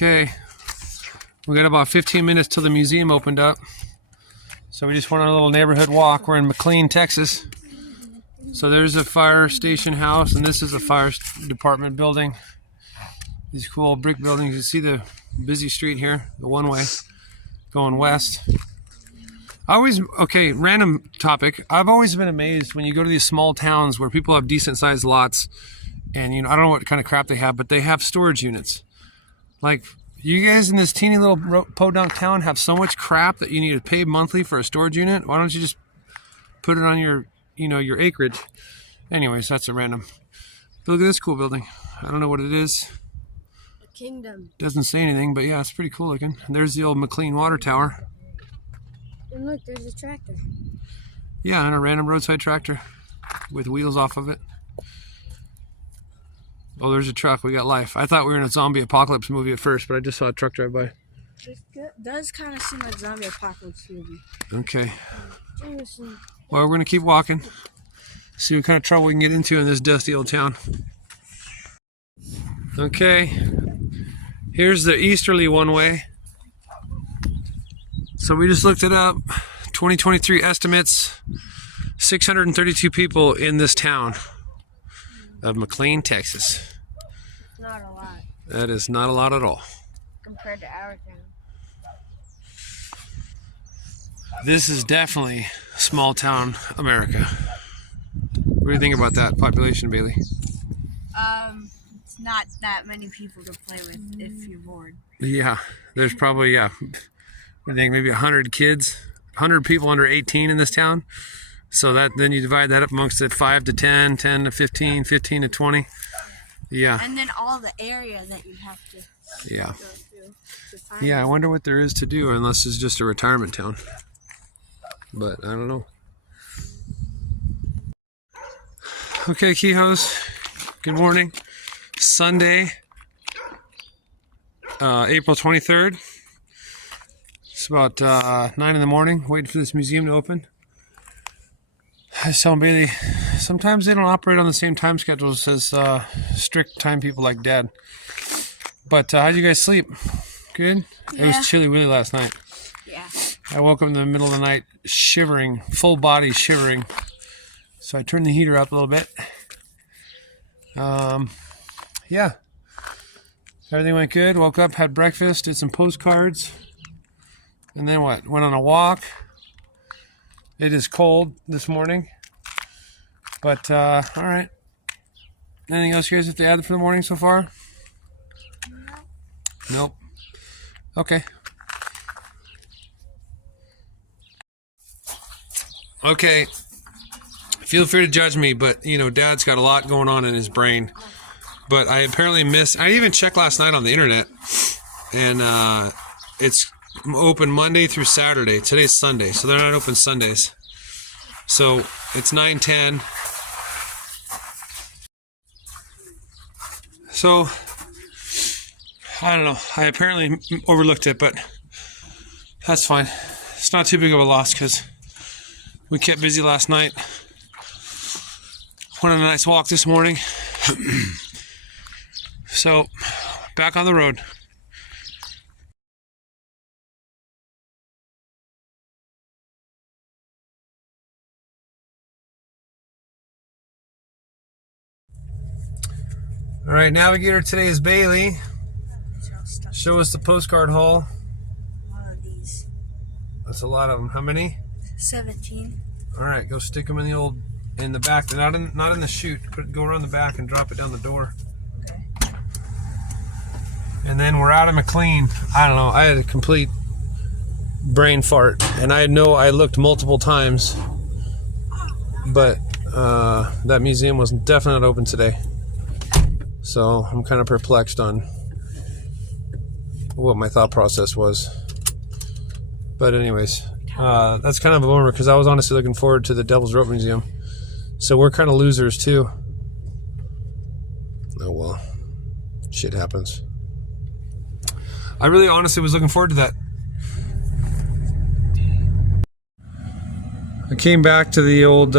Okay, we got about 15 minutes till the museum opened up. So we just went on a little neighborhood walk. We're in McLean, Texas. So there's a fire station house, and this is a fire department building. These cool brick buildings. You see the busy street here, the one-way going west. Okay, random topic. I've always been amazed when you go to these small towns where people have decent-sized lots, and I don't know what kind of crap they have, but they have storage units. Like, you guys in this teeny little podunk town have so much crap that you need to pay monthly for a storage unit. Why don't you just put it on your, your acreage? Anyways, that's a random. But look at this cool building. I don't know what it is. The Kingdom. Doesn't say anything, but yeah, it's pretty cool looking. And there's the old McLean water tower. And look, there's a tractor. Yeah, and a random roadside tractor with wheels off of it. Oh, there's a truck. We got life. I thought we were in a zombie apocalypse movie at first, but I just saw a truck drive by. It does kind of seem like zombie apocalypse movie. Okay. Well, we're going to keep walking. See what kind of trouble we can get into in this dusty old town. Okay. Here's the easterly one-way. So we just looked it up. 2023 estimates, 632 people in this town of McLean, Texas. Not a lot. That is not a lot at all. Compared to our town. This is definitely small town America. What do you think about that population, Bailey? It's not that many people to play with if you're bored. Yeah, there's probably, I think maybe 100 kids, 100 people under 18 in this town. So then you divide that up amongst it, 5 to 10, 10 to 15, 15 to 20. Yeah. And then all the area that you have to go through to find Yeah, I wonder what there is to do unless it's just a retirement town. But I don't know. Okay, Quijos. Good morning. Sunday, April 23rd. It's about 9 in the morning, waiting for this museum to open. I was telling Bailey, sometimes they don't operate on the same time schedules as strict time people like Dad. But how'd you guys sleep? Good? Yeah. It was chilly really last night. Yeah. I woke up in the middle of the night shivering, full body shivering. So I turned the heater up a little bit. Yeah. Everything went good. Woke up, had breakfast, did some postcards. And then what? Went on a walk. It is cold this morning. But, all right. Anything else you guys have to add for the morning so far? Nope. Okay. Okay. Feel free to judge me, but, Dad's got a lot going on in his brain. But I apparently missed... I even checked last night on the internet. And it's open Monday through Saturday. Today's Sunday, so they're not open Sundays. So it's 9:10. So I don't know. I apparently overlooked it, but that's fine. It's not too big of a loss because we kept busy last night. Went on a nice walk this morning. So back on the road. All right, navigator today is Bailey. Show us the postcard haul. One of these. That's a lot of them. How many? 17. All right, go stick them in the back. They're not in the chute. Go around the back and drop it down the door. Okay. And then we're out of McLean. I don't know. I had a complete brain fart, and I looked multiple times, but that museum was definitely not open today. So I'm kind of perplexed on what my thought process was. But anyways, that's kind of a bummer because I was honestly looking forward to the Devil's Rope Museum. So we're kind of losers too. Oh well, shit happens. I really honestly was looking forward to that. I came back to the old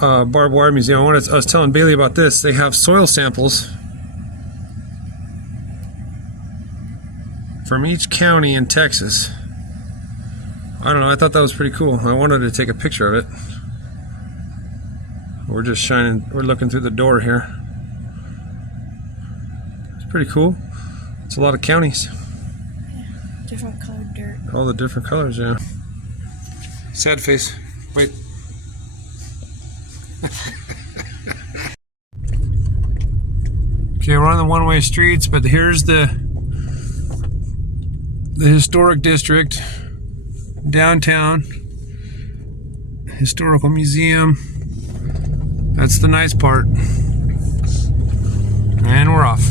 barbed wire museum. I was telling Bailey about this. They have soil samples from each county in Texas. I don't know, I thought that was pretty cool. I wanted to take a picture of it. We're looking through the door here. It's pretty cool. It's a lot of counties. Different colored dirt. All the different colors, yeah. Sad face. Wait. Okay, we're on the one-way streets, but here's the historic district, downtown, historical museum. That's the nice part. And we're off.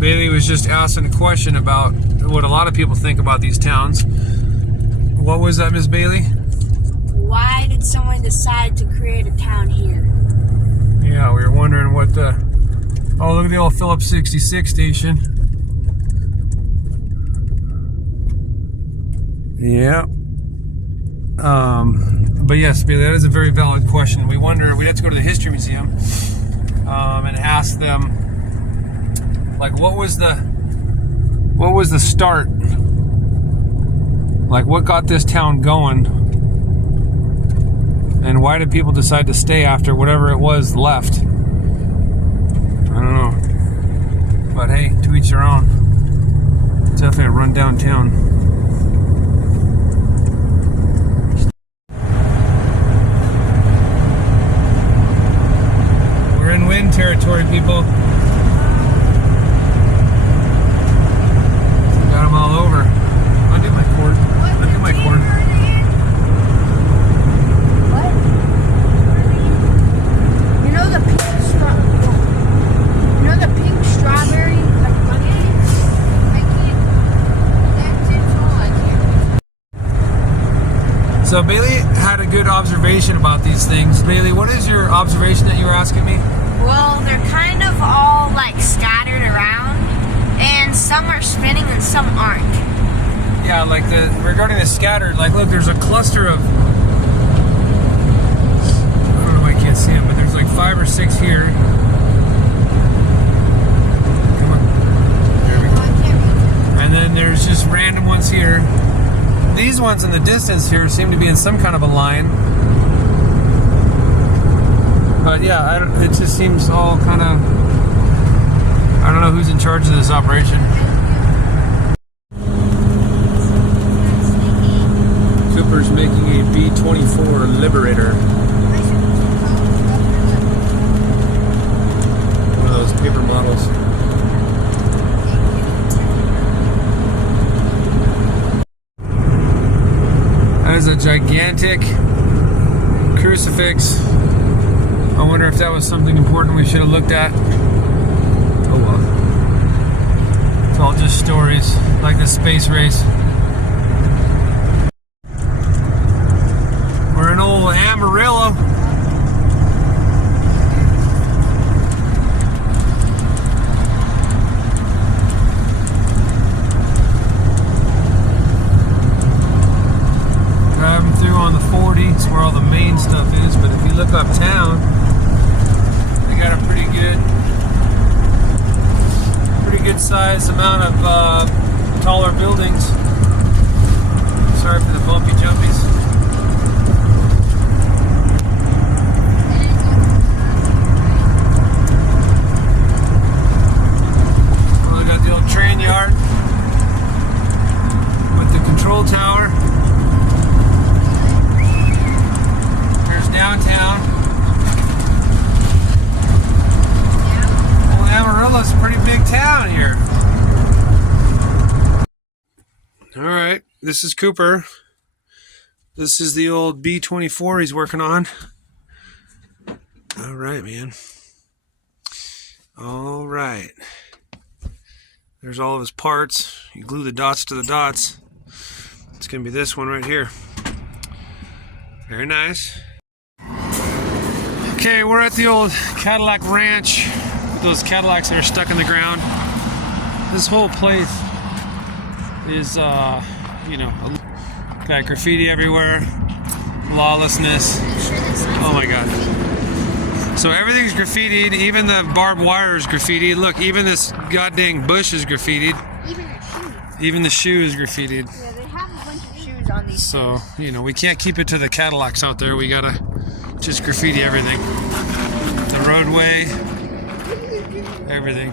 Bailey was just asking a question about what a lot of people think about these towns. What was that, Miss Bailey? Why did someone decide to create a town here? Yeah, we were wondering what the... Oh, look at the old Phillips 66 station. Yeah. But yes, Bailey, that is a very valid question. We wonder, we'd have to go to the History Museum and ask them, like, what was the start? Like, what got this town going? And why did people decide to stay after whatever it was left? I don't know. But hey, to each their own. It's definitely a run downtown. We're in wind territory, people. Got them all over. I'll do my cord. I'll do my cord. So Bailey had a good observation about these things. Bailey, what is your observation that you were asking me? Well, they're kind of all like scattered around, and some are spinning and some aren't. Yeah, like regarding the scattered, like look, there's a cluster of, I don't know if I can't see them, but there's like 5 or 6 here. Come on. There we go. And then there's just random ones here. These ones in the distance here seem to be in some kind of a line. But yeah, it just seems all kind of, I don't know who's in charge of this operation. Cooper's making a B-24 Liberator. One of those paper models. That is a gigantic crucifix. I wonder if that was something important we should have looked at. Oh well. It's all just stories, like the space race. We're in old Amarillo. Driving through on the 40, it's where all the main stuff is, but if you look uptown, they got a pretty good sized amount of taller buildings. Sorry for the bumpy jumpies. Well, we got the old train yard with the control tower. There's downtown. Well, Amarillo's a pretty big town here. Alright, this is Cooper. This is the old B-24 he's working on. Alright, man. Alright. There's all of his parts. You glue the dots to the dots. It's going to be this one right here. Very nice. Okay, we're at the old Cadillac Ranch. Those Cadillacs that are stuck in the ground. This whole place is, you know, got graffiti everywhere, lawlessness. Oh my God. So everything's graffitied, even the barbed wire is graffitied. Look, even this goddamn bush is graffitied. Even the shoes. Even the shoe is graffitied. Yeah, they have a bunch of shoes on these. So, you know, we can't keep it to the Cadillacs out there. We gotta just graffiti everything. The roadway, everything.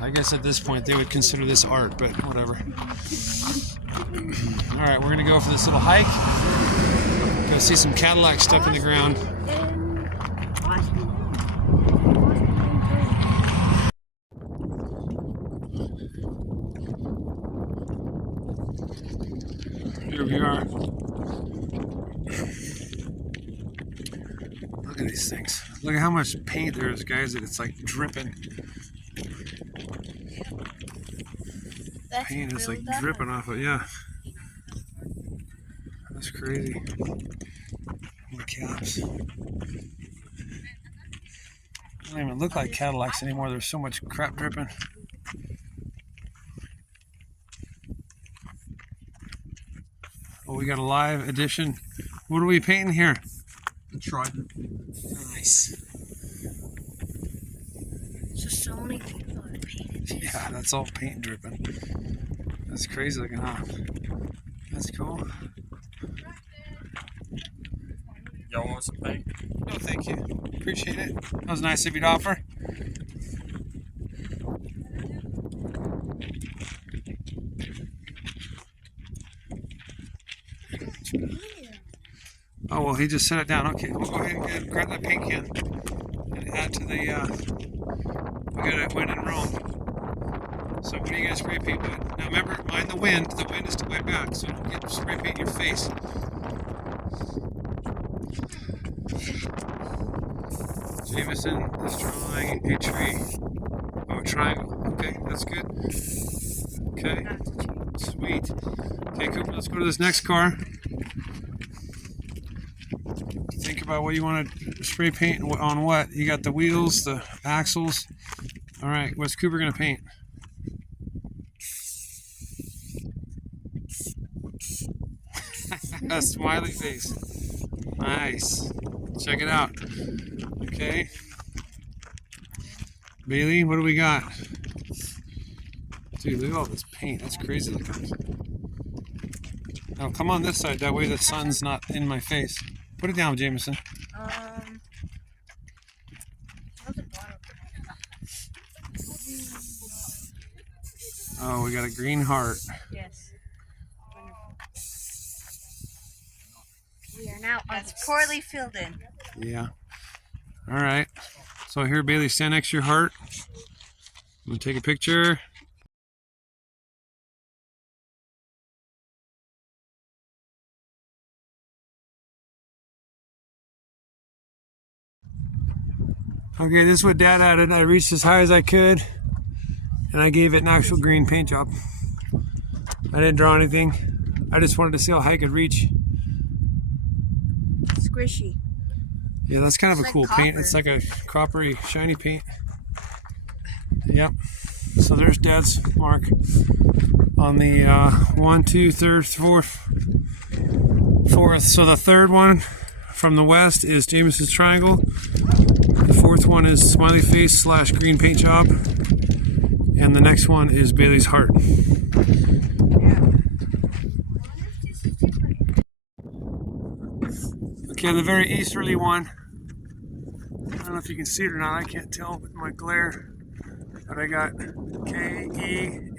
I guess at this point they would consider this art, but whatever. Alright, we're gonna go for this little hike. Go see some Cadillacs stuck in the ground. Here we are. Look at these things. Look at how much paint there is, guys, that it's like dripping. That's Paint is like really dripping off it, yeah. That's crazy. More caps. They don't even look like Cadillacs anymore. There's so much crap dripping. Oh, we got a live edition. What are we painting here? The Trident. Nice. So many people are painted. Yeah, that's all paint dripping. That's crazy looking, huh? That's cool. Y'all want some paint? No, thank you. Appreciate it. That was nice of you to offer. Oh, well, he just set it down. Okay, we'll go ahead and grab that paint can and add to the, we got it when in Rome. So what are you going to spray paint with? Now remember, mind the wind. The wind is to my back, so don't get spray paint in your face. Jameson is drawing a tree. Oh, a triangle. Okay, that's good. Okay, sweet. Okay, Cooper, let's go to this next car. Think about what you want to spray paint on what. You got the wheels, the axles. All right, what's Cooper going to paint? A smiley face. Nice. Check it out. Okay. Bailey, what do we got? Dude, look at all this paint. That's crazy looking. Now come on this side. That way the sun's not in my face. Put it down, Jameson. Oh, we got a green heart. Yes. We are now on poorly filled in. Yeah. All right. So here, Bailey, stand next to your heart. I'm going to take a picture. Okay, this is what Dad added. I reached as high as I could, and I gave it an actual green paint job. I didn't draw anything. I just wanted to see how high I could reach. Squishy. Yeah, that's kind of It's a like cool paint. copper. It's like a coppery, shiny paint. Yep. So there's Dad's mark on the 1, 2, 3rd, 4th. So the third one from the west is Jameson's triangle. The fourth one is smiley face / green paint job. And the next one is Bailey's heart. Okay, the very easterly one. I don't know if you can see it or not. I can't tell with my glare. But I got K-E-H-O-E.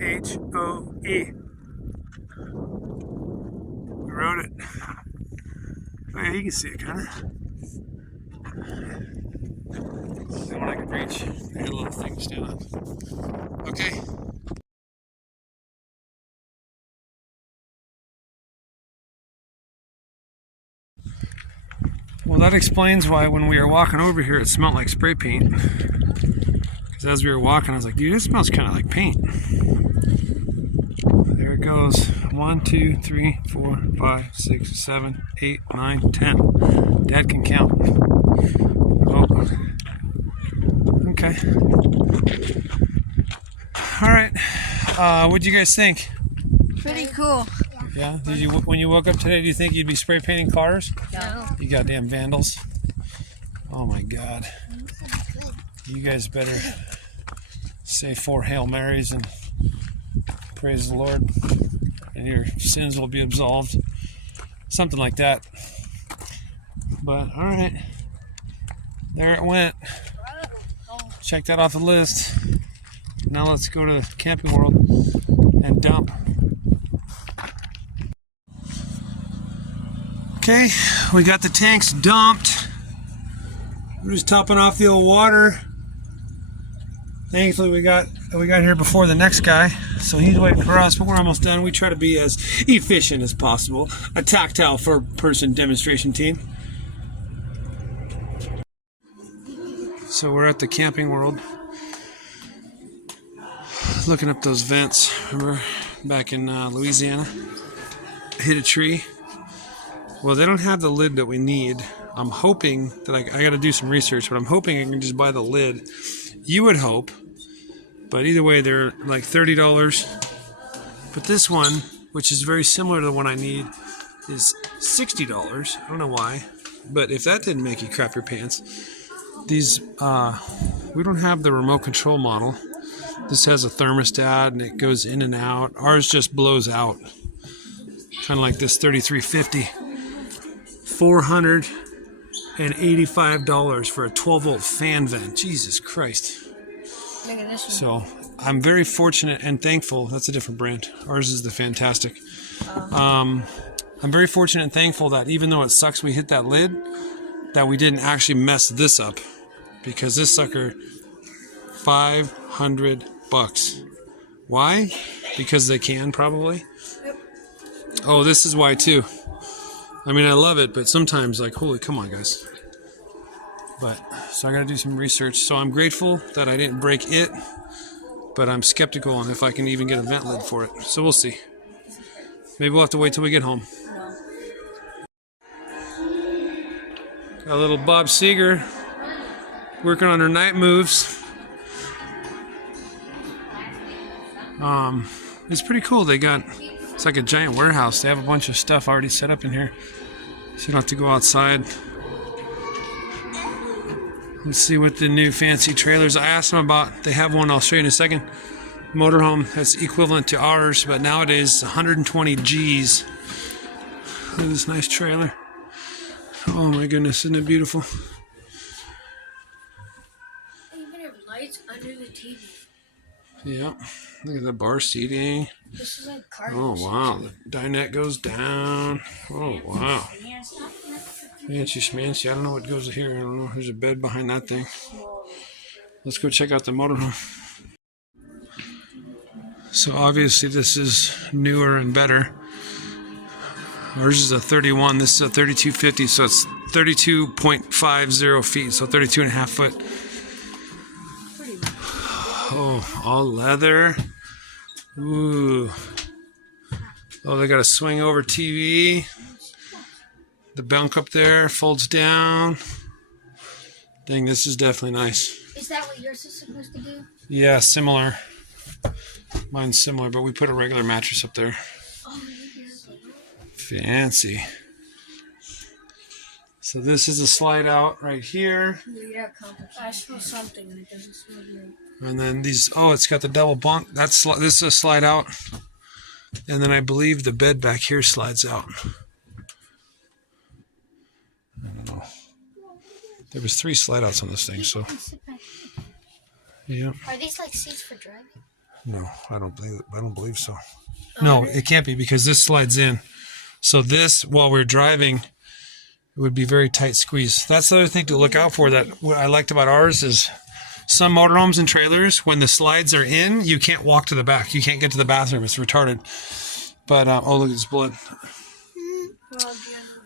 We wrote it. Oh yeah, you can see it kind of. That one I could reach. I had a little thing to stand on. Okay. Well, that explains why when we were walking over here it smelled like spray paint. Because as we were walking I was like, dude, it smells kind of like paint. There it goes. 1, 2, 3, 4, 5, 6, 7, 8, 9, 10. Dad can count. Oh. Okay. Alright. What'd you guys think? Pretty cool. Yeah? Did you, when you woke up today, do you think you'd be spray painting cars? No. You goddamn vandals. Oh my God. You guys better say 4 Hail Marys and praise the Lord, and your sins will be absolved. Something like that. But all right, there it went. Check that off the list. Now let's go to Camping World and dump. Okay, we got the tanks dumped. We're just topping off the old water. Thankfully we got here before the next guy, so he's waiting for us, but we're almost done. We try to be as efficient as possible. A tactile four-person demonstration team. So we're at the Camping World, looking up those vents. Remember back in Louisiana? Hit a tree. Well, they don't have the lid that we need. I'm hoping that I got to do some research, but I'm hoping I can just buy the lid. You would hope, but either way, they're like $30. But this one, which is very similar to the one I need, is $60. I don't know why, but if that didn't make you crap your pants, these we don't have the remote control model. This has a thermostat and it goes in and out. Ours just blows out, kind of like this 3350. $485 for a 12-volt fan vent. Jesus Christ. Look at this one. So I'm very fortunate and thankful. That's a different brand. Ours is the Fantastic. I'm very fortunate and thankful that even though it sucks we hit that lid, that we didn't actually mess this up, because this sucker, $500. Why? Because they can, probably. Oh, this is why too. I mean, I love it, but sometimes, like, holy, come on, guys. But, so I got to do some research. So I'm grateful that I didn't break it, but I'm skeptical on if I can even get a vent lid for it. So we'll see. Maybe we'll have to wait till we get home. Got a little Bob Seger working on her night moves. It's pretty cool. It's like a giant warehouse. They have a bunch of stuff already set up in here, so you don't have to go outside. Let's see what the new fancy trailers. I asked them about. They have one. I'll show you in a second. Motorhome that's equivalent to ours, but nowadays 120 G's. Look at this nice trailer. Oh my goodness, isn't it beautiful? They even have lights under the TV. Yeah. Look at the bar seating. This is like car. Oh wow, the dinette goes down. Oh wow. Fancy schmancy. I don't know what goes here. I don't know. There's a bed behind that thing. Let's go check out the motorhome. So obviously this is newer and better. Ours is a 31. This is a 3250, so it's 32.50 feet, so 32 and a half foot. Oh, all leather. Ooh. Oh, they got a swing over TV. The bunk up there folds down. Dang, this is definitely nice. Is that what yours is supposed to do? Yeah, similar. Mine's similar, but we put a regular mattress up there. Oh, Fancy. So this is a slide out right here. I smell something and it doesn't smell good. And then these, oh, it's got the double bunk. This is a slide out. And then I believe the bed back here slides out. I don't know. There was 3 slide outs on this thing, so. Yeah. Are these like seats for driving? No, I don't believe so. No, it can't be, because this slides in. So this, while we're driving, it would be very tight squeeze. That's the other thing to look out for. That what I liked about ours is some motorhomes and trailers, when the slides are in, you can't walk to the back. You can't get to the bathroom. It's retarded. But oh, look at this blood.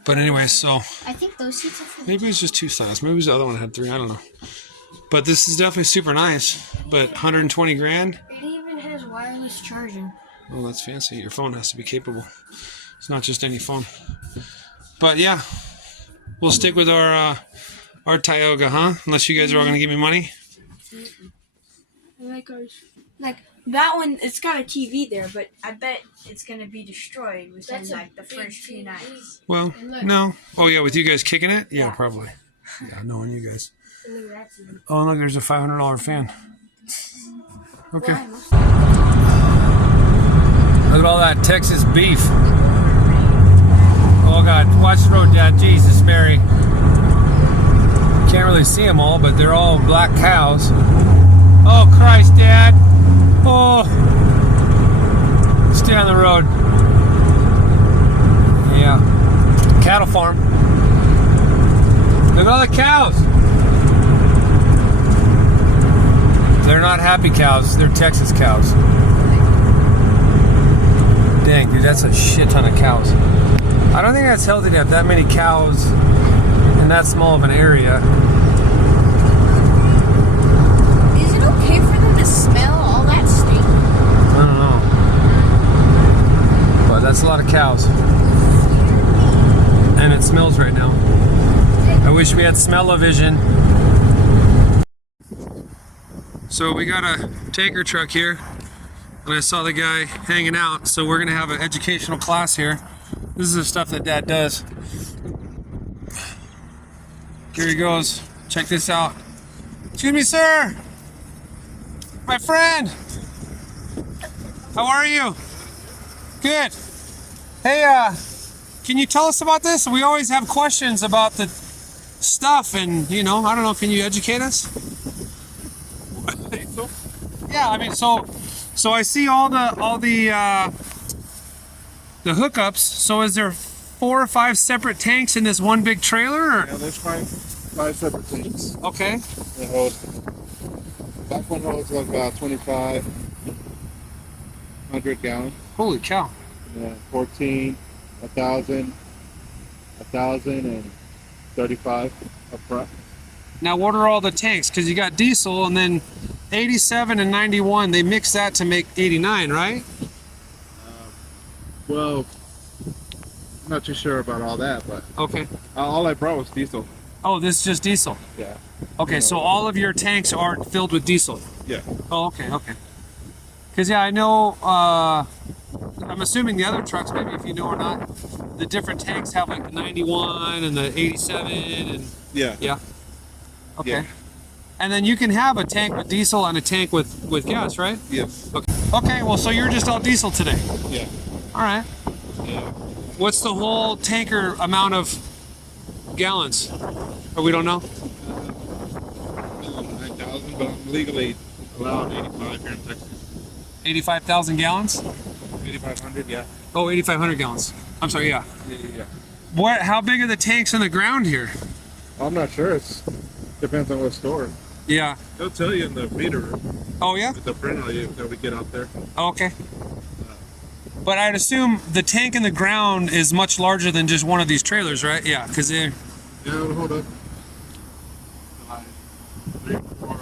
But anyway, so I think those seats are for maybe it was just 2 slides. Maybe it was the other one had 3. I don't know. But this is definitely super nice. But 120 grand. It even has wireless charging. Oh, that's fancy. Your phone has to be capable. It's not just any phone. But yeah, we'll stick with our Tioga, huh? Unless you guys are all going to give me money. I like ours. Like that one, it's got a TV there, but I bet it's gonna be destroyed within like the first few nights. Well, no. Oh yeah, with you guys kicking it? Yeah, probably. Yeah, knowing you guys. And look at that TV. Oh, look, there's a $500 fan. Okay. Look at all that Texas beef. Oh, God. Watch the road, Dad. Jesus, Mary. Can't really see them all, but they're all black cows. Oh, Christ, Dad. Oh. Stay on the road. Yeah. Cattle farm. Look at all the cows. They're not happy cows. They're Texas cows. Dang, dude, that's a shit ton of cows. I don't think that's healthy to have that many cows in that small of an area. Is it okay for them to smell all that stink? I don't know. But that's a lot of cows. And it smells right now. I wish we had smell-o-vision. So we got a tanker truck here, and I saw the guy hanging out, so we're gonna have an educational class here. This is the stuff that Dad does. Here he goes. Check this out. Excuse me, sir. My friend. How are you? Good. Hey, can you tell us about this? We always have questions about the stuff, and I don't know, can you educate us? Yeah, I mean, so I see all the hookups. So is there 4 or 5 separate tanks in this one big trailer? Or? Yeah, there's five separate tanks. Okay. They hold, back one holds like about 2,500 gallons. Holy cow. 14, 1,000, 1,000, and 35 up front. Now, what are all the tanks? Because you got diesel, and then 87 and 91, they mix that to make 89, right? Well, I'm not too sure about all that, but Okay. all I brought was diesel. Oh, this is just diesel. Yeah. Okay, so all of your tanks are filled with diesel. Yeah. Oh, okay. Because, yeah, I know, I'm assuming the other trucks, maybe if you know or not, the different tanks have like the 91 and the 87 and... Yeah. Yeah. Okay. Yeah. And then you can have a tank with diesel and a tank with gas, right? Yes. Okay, well, so you're just all diesel today. Yeah. All right. Yeah. What's the whole tanker amount of gallons? Or we don't know? 9,000, but I'm legally allowed 85 here in Texas. 85,000 gallons? 8,500, yeah. Oh, 8,500 gallons. I'm sorry, yeah. Yeah. How big are the tanks in the ground here? I'm not sure. It depends on what store. Yeah. They'll tell you in the meter. Oh, yeah? With the printer that we get out there. Okay. But I'd assume the tank in the ground is much larger than just one of these trailers, right? Yeah, because they're... Yeah, hold up. 3 more.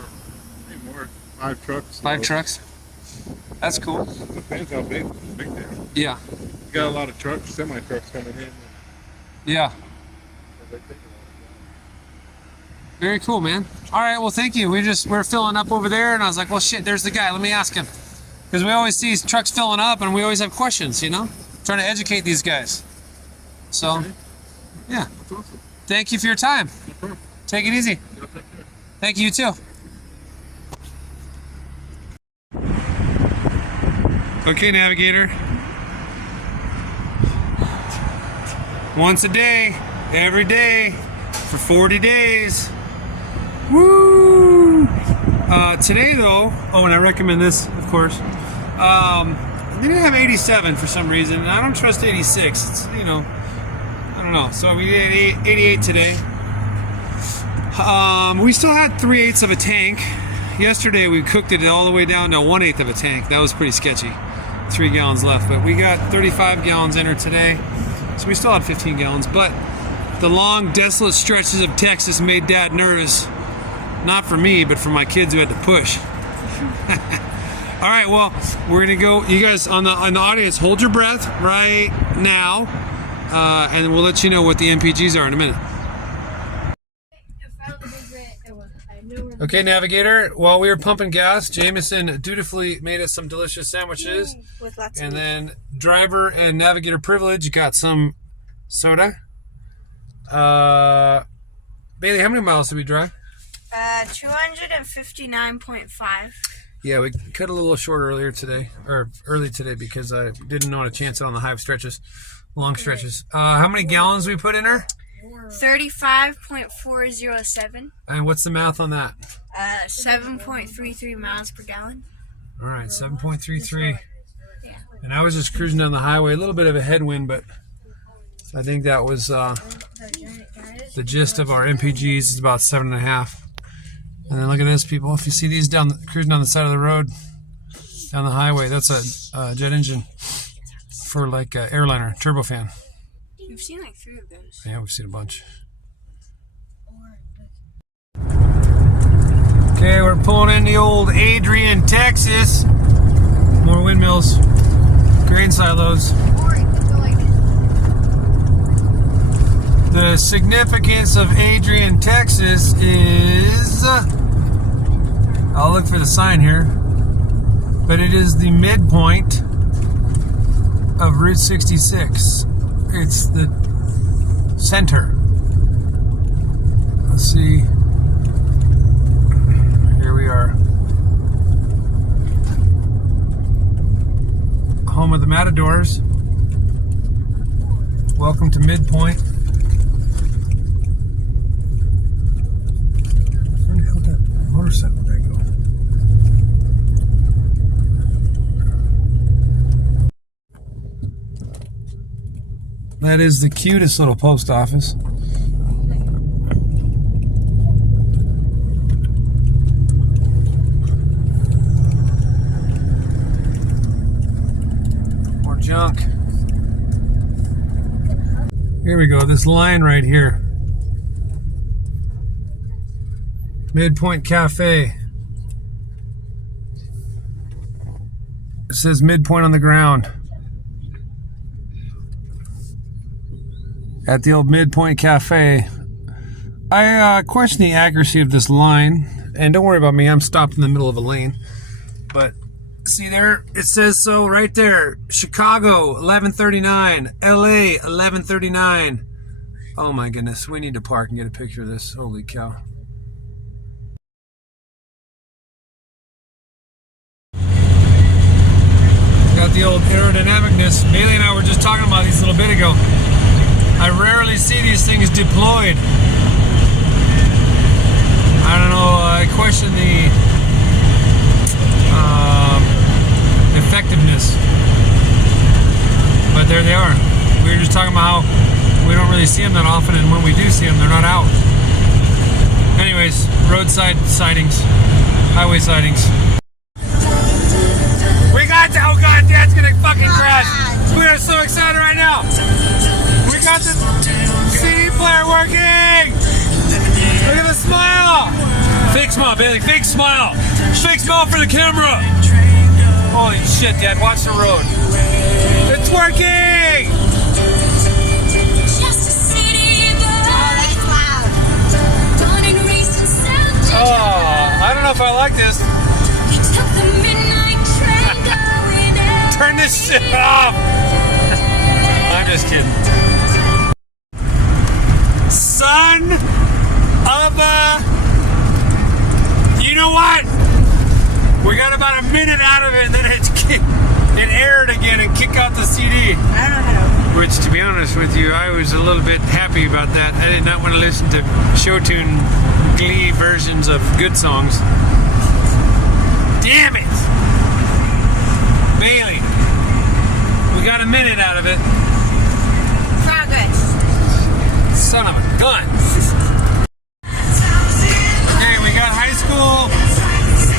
5 trucks. 5 trucks? That's cool. Depends how big they are. Yeah. You got a lot of trucks, semi-trucks coming in. Yeah. Very cool, man. All right, well, thank you. We're filling up over there, and I was like, well, shit, there's the guy. Let me ask him. Because we always see trucks filling up, and we always have questions, Trying to educate these guys. So, yeah. That's awesome. Thank you for your time. No problem. Take it easy. Y'all take care. Thank you, too. Okay, Navigator. Once a day, every day, for 40 days. Woo! Today, though, and I recommend this, of course. They didn't have 87 for some reason, and I don't trust 86. It's, I don't know. So we did 88 today. We still had 3/8 of a tank. Yesterday we cooked it all the way down to 1/8 of a tank. That was pretty sketchy. 3 gallons left, but we got 35 gallons in her today. So we still had 15 gallons, but the long, desolate stretches of Texas made Dad nervous. Not for me, but for my kids who had to push. All right, well, we're gonna go. You guys on the audience, hold your breath right now, and we'll let you know what the MPGs are in a minute. Okay, Navigator. While we were pumping gas, Jameson dutifully made us some delicious sandwiches. With lots And of then driver and Navigator privilege got some soda. Bailey, how many miles did we drive? 259.5. Yeah, we cut a little short early today because I didn't want to chance it on the high stretches, long stretches. How many gallons we put in her? 35.407. And what's the math on that? 7.33 miles per gallon. All right, 7.33. Yeah. And I was just cruising down the highway, a little bit of a headwind, but I think that was the gist of our MPGs. Is about 7.5. And then look at this, people. If you see these cruising down the side of the road, down the highway, that's a jet engine for like an airliner, turbofan. We've seen like 3 of those. Yeah, we've seen a bunch. Okay, we're pulling in the old Adrian, Texas. More windmills, grain silos. The significance of Adrian, Texas is, I'll look for the sign here, but it is the midpoint of Route 66. It's the center. Let's see. Here we are. Home of the Matadors. Welcome to Midpoint. Where the hell did that motorcycle guy go? That is the cutest little post office. More junk. Here we go, this line right here. Midpoint Cafe. It says Midpoint on the ground. At the old Midpoint Cafe. I question the accuracy of this line. And don't worry about me, I'm stopped in the middle of a lane. But see there, it says so right there. Chicago, 11:39. LA, 11:39. Oh my goodness, we need to park and get a picture of this. Holy cow. Got the old aerodynamicness. Bailey and I were just talking about these a little bit ago. I rarely see these things deployed. I don't know, I question the effectiveness. But there they are. We were just talking about how we don't really see them that often, and when we do see them, they're not out. Anyways, roadside sightings, highway sightings. We got to, oh god, Dad's gonna fucking crash. We are so excited right now. We got the CD player working! Look at the smile! Fake smile, Bailey, fake smile! Fake smile for the camera! Holy shit, Dad, watch the road. It's working! Oh, I don't know if I like this. Turn this shit off! I'm just kidding. Son of a... You know what? We got about a minute out of it and then it aired again and kicked out the CD. I don't know how to. Which, to be honest with you, I was a little bit happy about that. I did not want to listen to show tune Glee versions of good songs. Damn it! Bailey, we got a minute out of it. Progress. Son of a gun. Okay, we got high school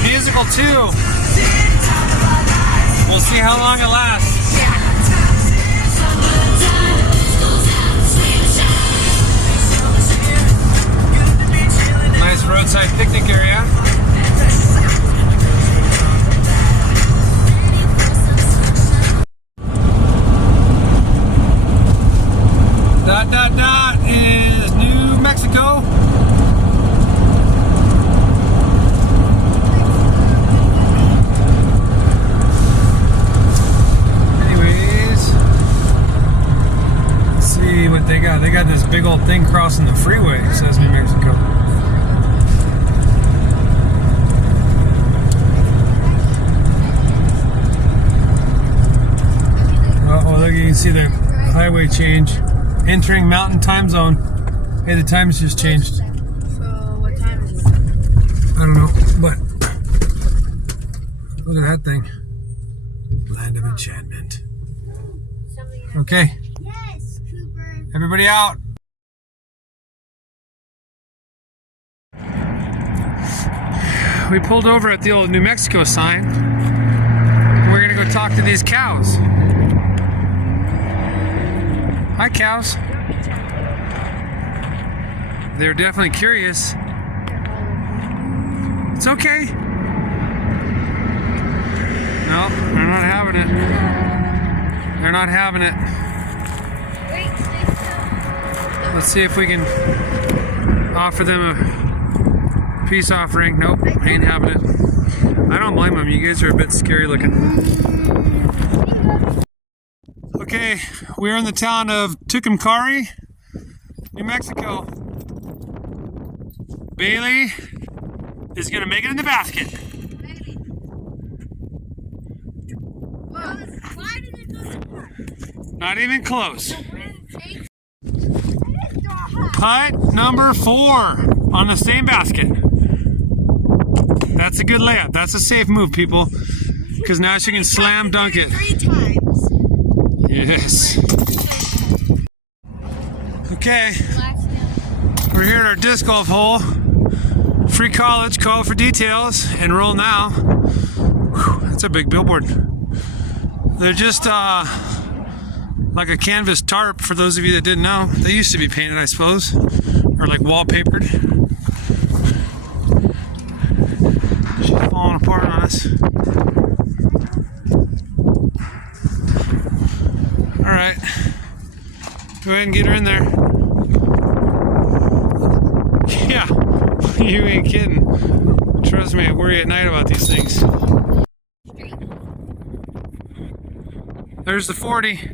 musical 2. We'll see how long it lasts. Nice roadside picnic area. Dot is New Mexico. Anyways, let's see what they got. They got this big old thing crossing the freeway. It says New Mexico. Oh, look, you can see the highway change. Entering mountain time zone. Hey, the time's just changed. So what time is it? I don't know, but look at that thing. Land of enchantment. Okay. Yes, Cooper. Everybody out. We pulled over at the old New Mexico sign. We're gonna go talk to these cows. Hi, cows. They're definitely curious. It's okay. No, they're not having it. They're not having it. Wait, stay still. Let's see if we can offer them a peace offering. Nope, ain't having it. I don't blame them. You guys are a bit scary looking. Okay, we're in the town of Tucumcari, New Mexico. Bailey is gonna make it in the basket. Why did it go so far? Not even close. Putt number 4 on the same basket. That's a good layup. That's a safe move, people. Because now she can slam dunk it. 3 times. Yes. Okay. We're here at our disc golf hole. Free college, call for details. Enroll now. Whew, that's a big billboard. They're just like a canvas tarp, for those of you that didn't know. They used to be painted, I suppose, or like wallpapered. She's falling apart on us. All right, go ahead and get her in there. Yeah, you ain't kidding. Trust me, I worry at night about these things. There's the 40.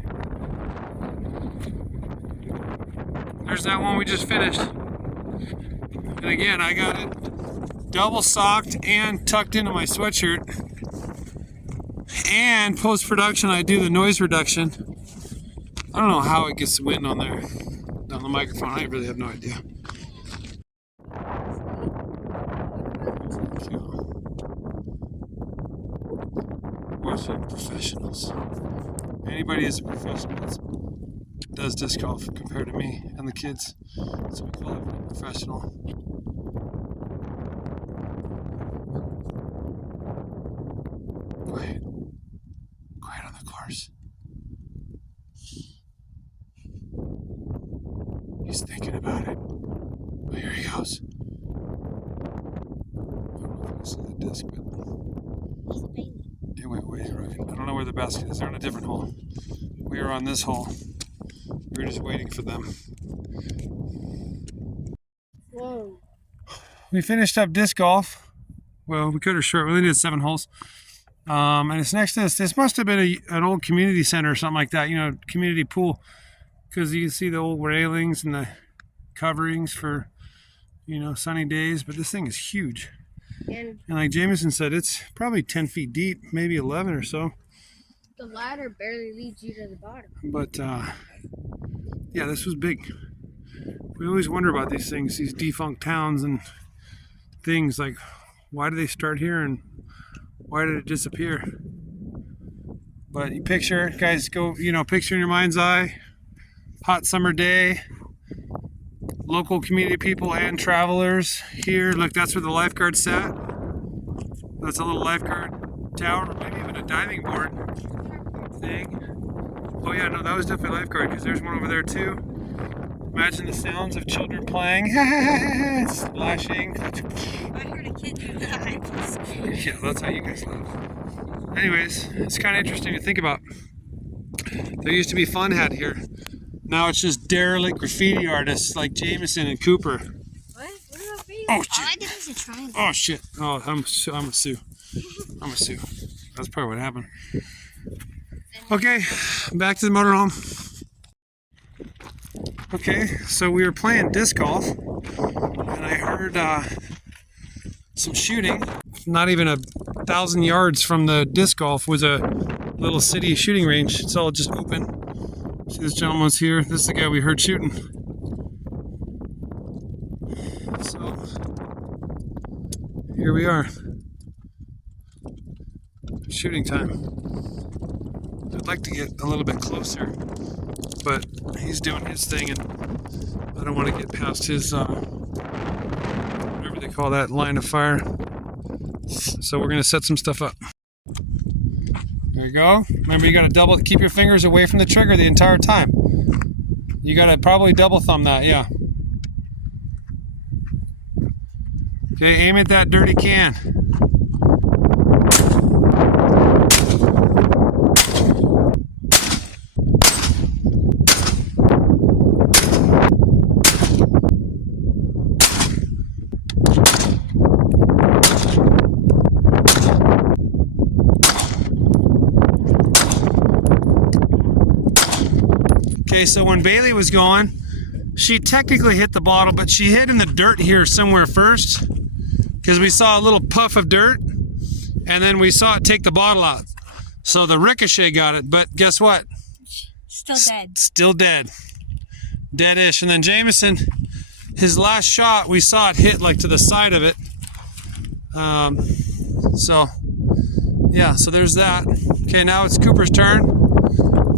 There's that one we just finished. And again, I got it double socked and tucked into my sweatshirt. And post-production, I do the noise reduction. I don't know how it gets the wind on there, on the microphone. I really have no idea. We're professionals. Anybody is a professional that does disc golf compared to me and the kids, so we call everyone professional. Quiet. Quiet on the course. He's thinking about it. Oh, here he goes. I don't know if I see the disc, but... Yeah, wait, right. I don't know where the basket is. They're on a different hole. We are on this hole. We were just waiting for them. Whoa. We finished up disc golf. Well, we cut her short. We only did 7 holes. And it's next to this. This must have been an old community center or something like that. You know, community pool. Because you can see the old railings and the coverings for, you know, sunny days. But this thing is huge. And like Jameson said, it's probably 10 feet deep, maybe 11 or so. The ladder barely leads you to the bottom. But, yeah, this was big. We always wonder about these things, these defunct towns and things. Like, why did they start here and why did it disappear? But you picture, guys, go, you know, picture in your mind's eye, hot summer day, local community people and travelers here. Look, that's where the lifeguard sat. That's a little lifeguard tower, or maybe even a diving board thing. Oh yeah, no, that was definitely a lifeguard, because there's one over there too. Imagine the sounds of children playing, splashing. I heard a kid do that. Yeah, that's how you guys laugh. Anyways, it's kind of interesting to think about. There used to be fun had here. Now it's just derelict graffiti artists like Jameson and Cooper. What? What about me? Oh All shit! I did was a triangle. Oh shit! Oh, I'm a sue. I'm a sue. That's probably what happened. Okay, back to the motorhome. Okay, so we were playing disc golf, and I heard some shooting. Not even 1,000 yards from the disc golf was a little city shooting range. It's all just open. See, this gentleman was here. This is the guy we heard shooting. So here we are. Shooting time. I'd like to get a little bit closer, but he's doing his thing, and I don't want to get past his whatever they call that, line of fire. So we're gonna set some stuff up. There you go. Remember, you gotta keep your fingers away from the trigger the entire time. You gotta probably double thumb that, yeah. Okay, aim at that dirty can. Okay, so when Bailey was going, she technically hit the bottle, but she hit in the dirt here somewhere first, because we saw a little puff of dirt, and then we saw it take the bottle out. So the ricochet got it, but guess what? Still dead. Still dead. Dead-ish. And then Jameson, his last shot, we saw it hit like to the side of it. So, yeah, so there's that. Okay, now it's Cooper's turn.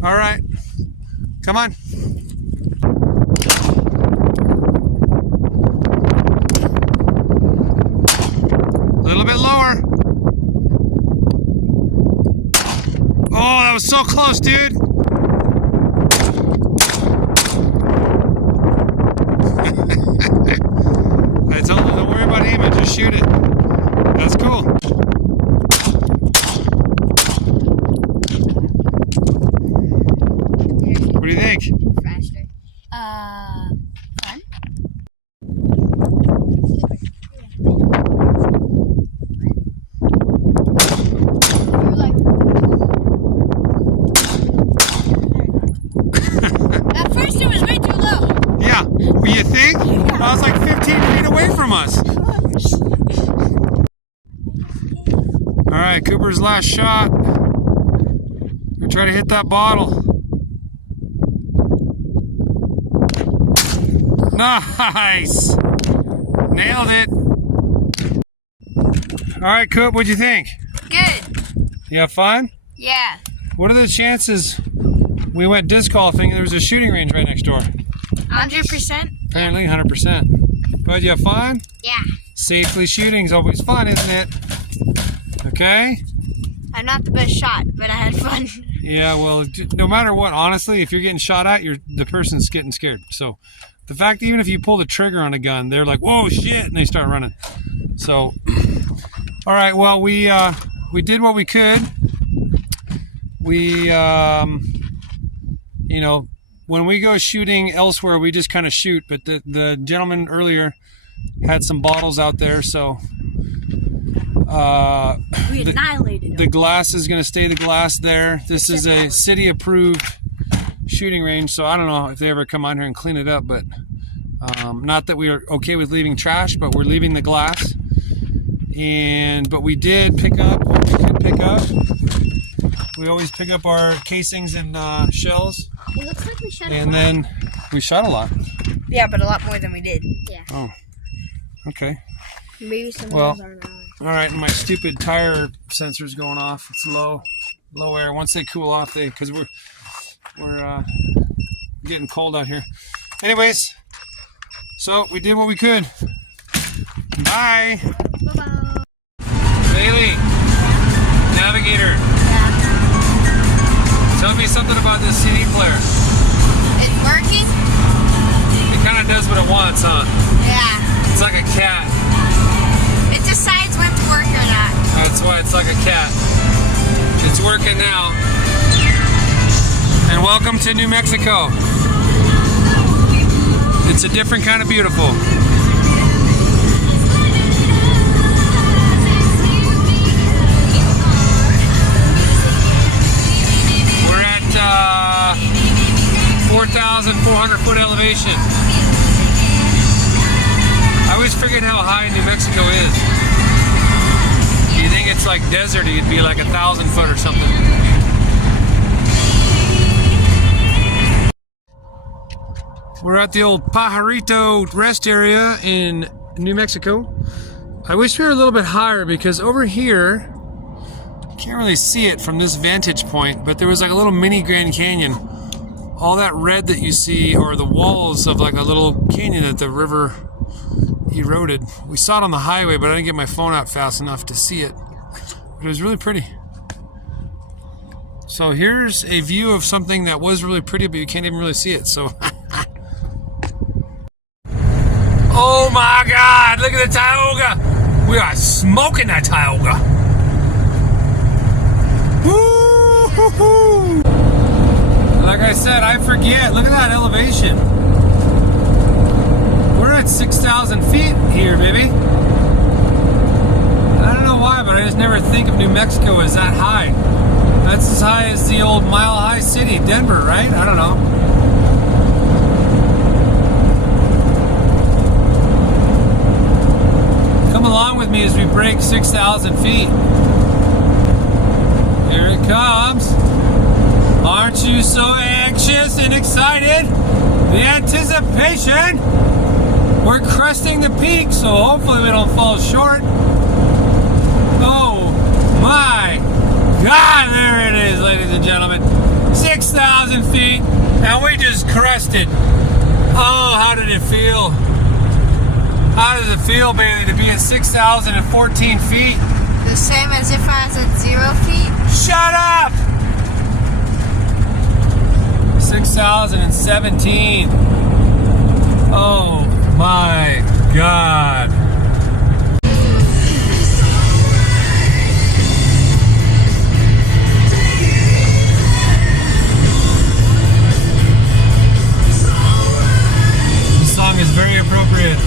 All right. Come on. A little bit lower. Oh, that was so close, dude. I told him, don't worry about aiming, just shoot it. That's cool. What do you think? Faster. Fun. At first it was way too low. Yeah. What you think? I was like 15 feet away from us. All right, Cooper's last shot. We're trying to hit that bottle. Nice! Nailed it. All right, Coop, what'd you think? Good. You have fun? Yeah. What are the chances we went disc golfing and there was a shooting range right next door? 100%. Apparently 100%. But you have fun? Yeah. Safely shooting's always fun, isn't it? Okay? I'm not the best shot, but I had fun. Yeah, well, no matter what, honestly, if you're getting shot at, the person's getting scared. So the fact that even if you pull the trigger on a gun, they're like, whoa, shit, and they start running. So, all right, well, we did what we could. We, you know, when we go shooting elsewhere, we just kind of shoot. But the gentleman earlier had some bottles out there, so We annihilated them. the glass is going to stay the glass there. This is a city-approved shooting range, so I don't know if they ever come on here and clean it up, but not that we are okay with leaving trash, but we're leaving the glass. But we did pick up what we could pick up. We always pick up our casings and shells, It looks like we shot and then we shot a lot. Yeah, but a lot more than we did. Oh, okay. Maybe some Well, of those aren't on. All right, and my stupid tire sensor's going off. It's low air. Once they cool off, because we're getting cold out here. Anyways, so we did what we could. Bye. Bye-bye. Bailey, Navigator. Tell me something about this CD player. It's working? It kind of does what it wants, huh? Yeah. It's like a cat. It decides when to work or not. That's why it's like a cat. It's working now. And welcome to New Mexico. It's a different kind of beautiful. We're at 4,400 foot elevation. like deserty, it'd be like 1,000 foot or something. We're at the old Pajarito rest area in New Mexico. I wish we were a little bit higher because over here, can't really see it from this vantage point, but there was like a little mini Grand Canyon. All that red that you see are the walls of like a little canyon that the river eroded. We saw it on the highway, but I didn't get my phone out fast enough to see it. But it was really pretty. So here's a view of something that was really pretty, but you can't even really see it. So, oh my God! Look at the Tioga. We are smoking that Tioga. Woo-hoo-hoo. Like I said, I forget. Look at that elevation. We're at 6,000 feet here, baby. I don't know why, but I just never think of New Mexico as that high. That's as high as the old Mile High City, Denver, right? I don't know. Come along with me as we break 6,000 feet. Here it comes. Aren't you so anxious and excited? The anticipation. We're cresting the peak, so hopefully we don't fall short. Oh my God, there it is, ladies and gentlemen. 6,000 feet, and we just crested. Oh, how did it feel? How does it feel, Bailey, to be at 6,014 feet? The same as if I was at 0 feet? Shut up! 6,017. Oh my God. This song is very appropriate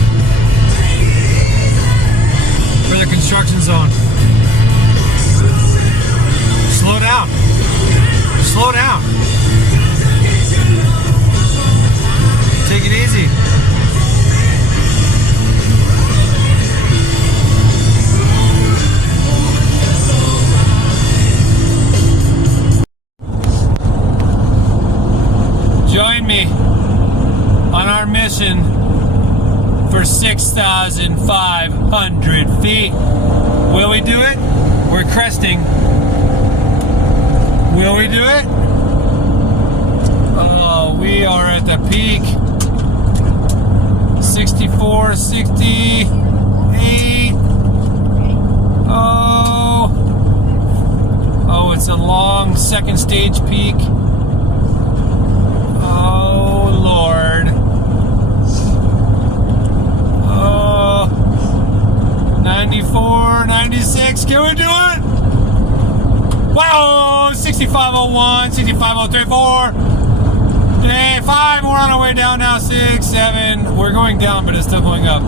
for the construction zone. Slow down. Slow down. Take it easy. Join me on our mission for 6,500 feet. Will we do it? We're cresting. Will we do it? Oh, we are at the peak. 64, 68. Oh, it's a long second stage peak. Oh, Lord. Oh, 94, 96. Can we do it? Wow, 6501, 6503, 4. Okay, 5. We're on our way down now. 6, 7. We're going down, but it's still going up.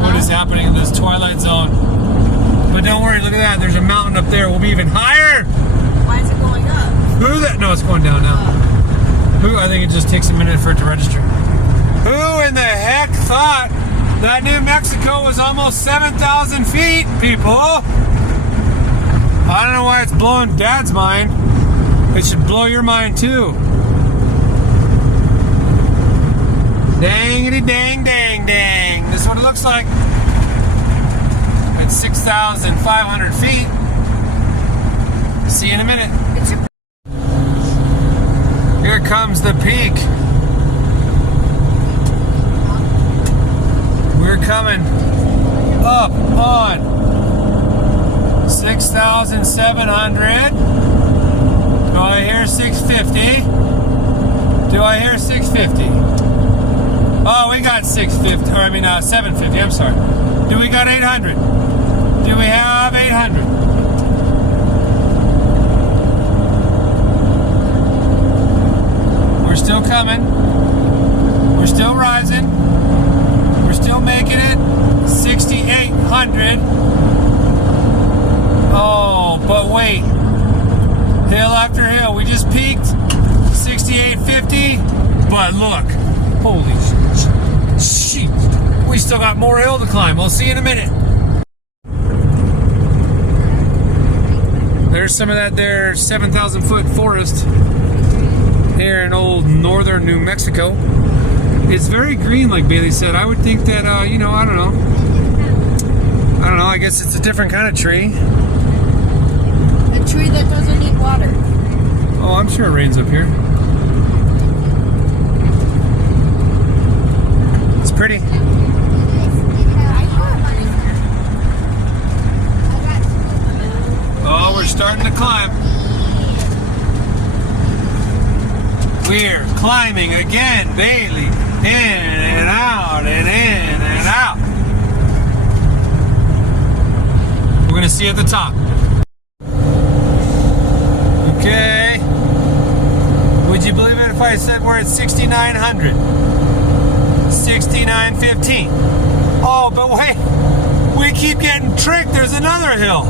What is happening in this twilight zone? But don't worry, look at that. There's a mountain up there. We'll be even higher. Why is it going up? Who that? No, it's going down now. Who? I think it just takes a minute for it to register. Who in the heck thought that New Mexico was almost 7,000 feet, people? I don't know why it's blowing Dad's mind. It should blow your mind too. Dangity dang dang dang. This is what it looks like at 6,500 feet. See you in a minute. Here comes the peak. We're coming up on 6,700. Do I hear 650? Do I hear 650? Oh, we got 650, or I mean 750, I'm sorry. Do we got 800? Do we have 800? We're still coming. We're still rising. We're still making it. 6,800. Oh, but wait. Hill after hill. We just peaked 6,850. But look. Holy shit. We still got more hill to climb. I'll see you in a minute. There's some of that there 7,000 foot forest here in old northern New Mexico. It's very green, like Bailey said. I would think that, you know, I don't know. I guess it's a different kind of tree. A tree that doesn't need water. Oh, I'm sure it rains up here. It's pretty. Oh, we're starting to climb. We're climbing again, Bailey. In and out and in and out. We're gonna see at the top. Okay. Would you believe it if I said we're at 6,900? 6,915. Oh, but wait. We keep getting tricked. There's another hill.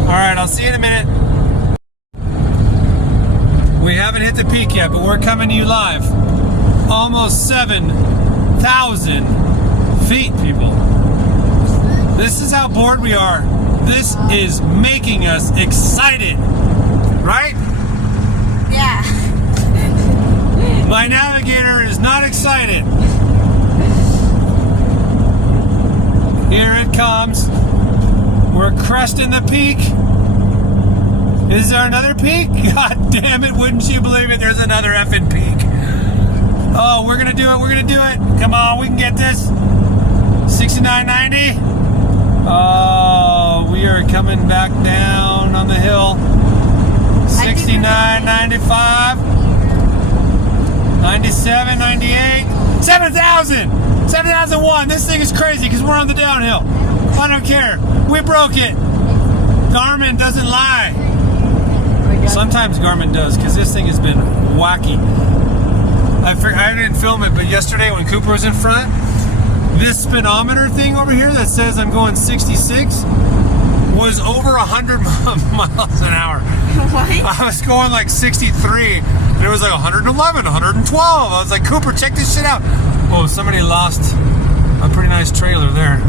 All right, I'll see you in a minute. We haven't hit the peak yet, but we're coming to you live. Almost 7,000 feet, people. This is how bored we are. This is making us excited, right? Yeah. My navigator is not excited. Here it comes. We're cresting the peak. Is there another peak? God damn it, wouldn't you believe it? There's another effing peak. Oh, we're gonna do it, we're gonna do it. Come on, we can get this. 69.90. Oh, we are coming back down on the hill. 69.95. 97, 98. 7,000! 7,001. This thing is crazy because we're on the downhill. I don't care. We broke it. Garmin doesn't lie. Sometimes Garmin does, because this thing has been wacky. I didn't film it, but yesterday when Cooper was in front, this speedometer thing over here that says I'm going 66 was over 100 miles an hour. What? I was going like 63, and it was like 111, 112. I was like, Cooper, check this shit out. Oh, somebody lost a pretty nice trailer there.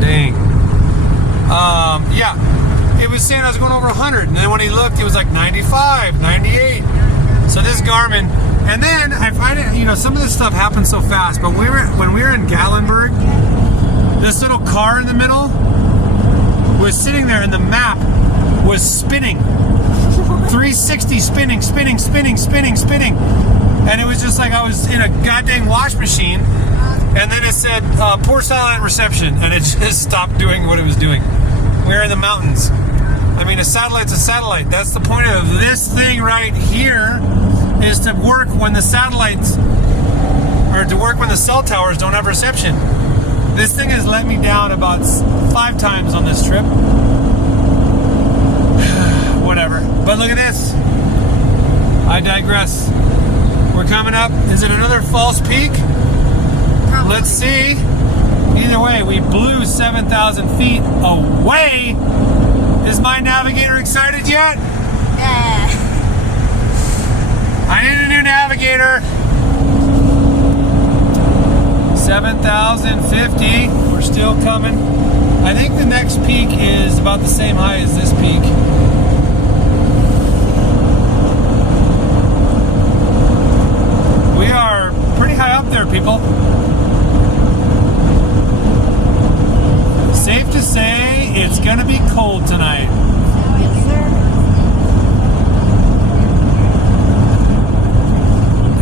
Dang. Yeah. It was saying I was going over 100, and then when he looked, it was like 95, 98. So this Garmin, and then I find it, you know, some of this stuff happens so fast, but when we were in Gatlinburg, this little car in the middle was sitting there, and the map was spinning. 360 spinning, and it was just like I was in a goddamn wash machine, and then it said, poor satellite reception, and it just stopped doing what it was doing. We're in the mountains. I mean, a satellite's a satellite. That's the point of this thing right here, is to work when the satellites, or to work when the cell towers don't have reception. This thing has let me down about 5 times on this trip. Whatever. But look at this. I digress. We're coming up. Is it another false peak? Probably. Let's see. Either way, we blew 7,000 feet away. Is my navigator excited yet? Yeah. I need a new navigator. 7,050. We're still coming. I think the next peak is about the same high as this peak. We are pretty high up there, people. Safe to say it's gonna be cold tonight. Yes, sir.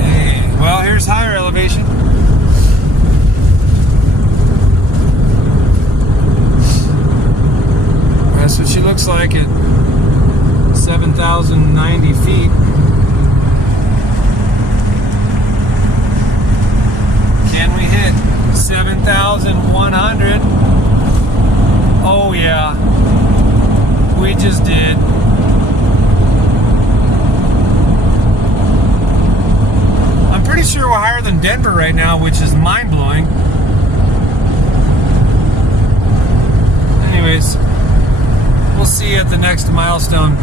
Hey, well, here's higher elevation. That's what she looks like at 7,090 feet. Can we hit 7,100? Oh yeah, we just did. I'm pretty sure we're higher than Denver right now, which is mind-blowing. Anyways, we'll see you at the next milestone.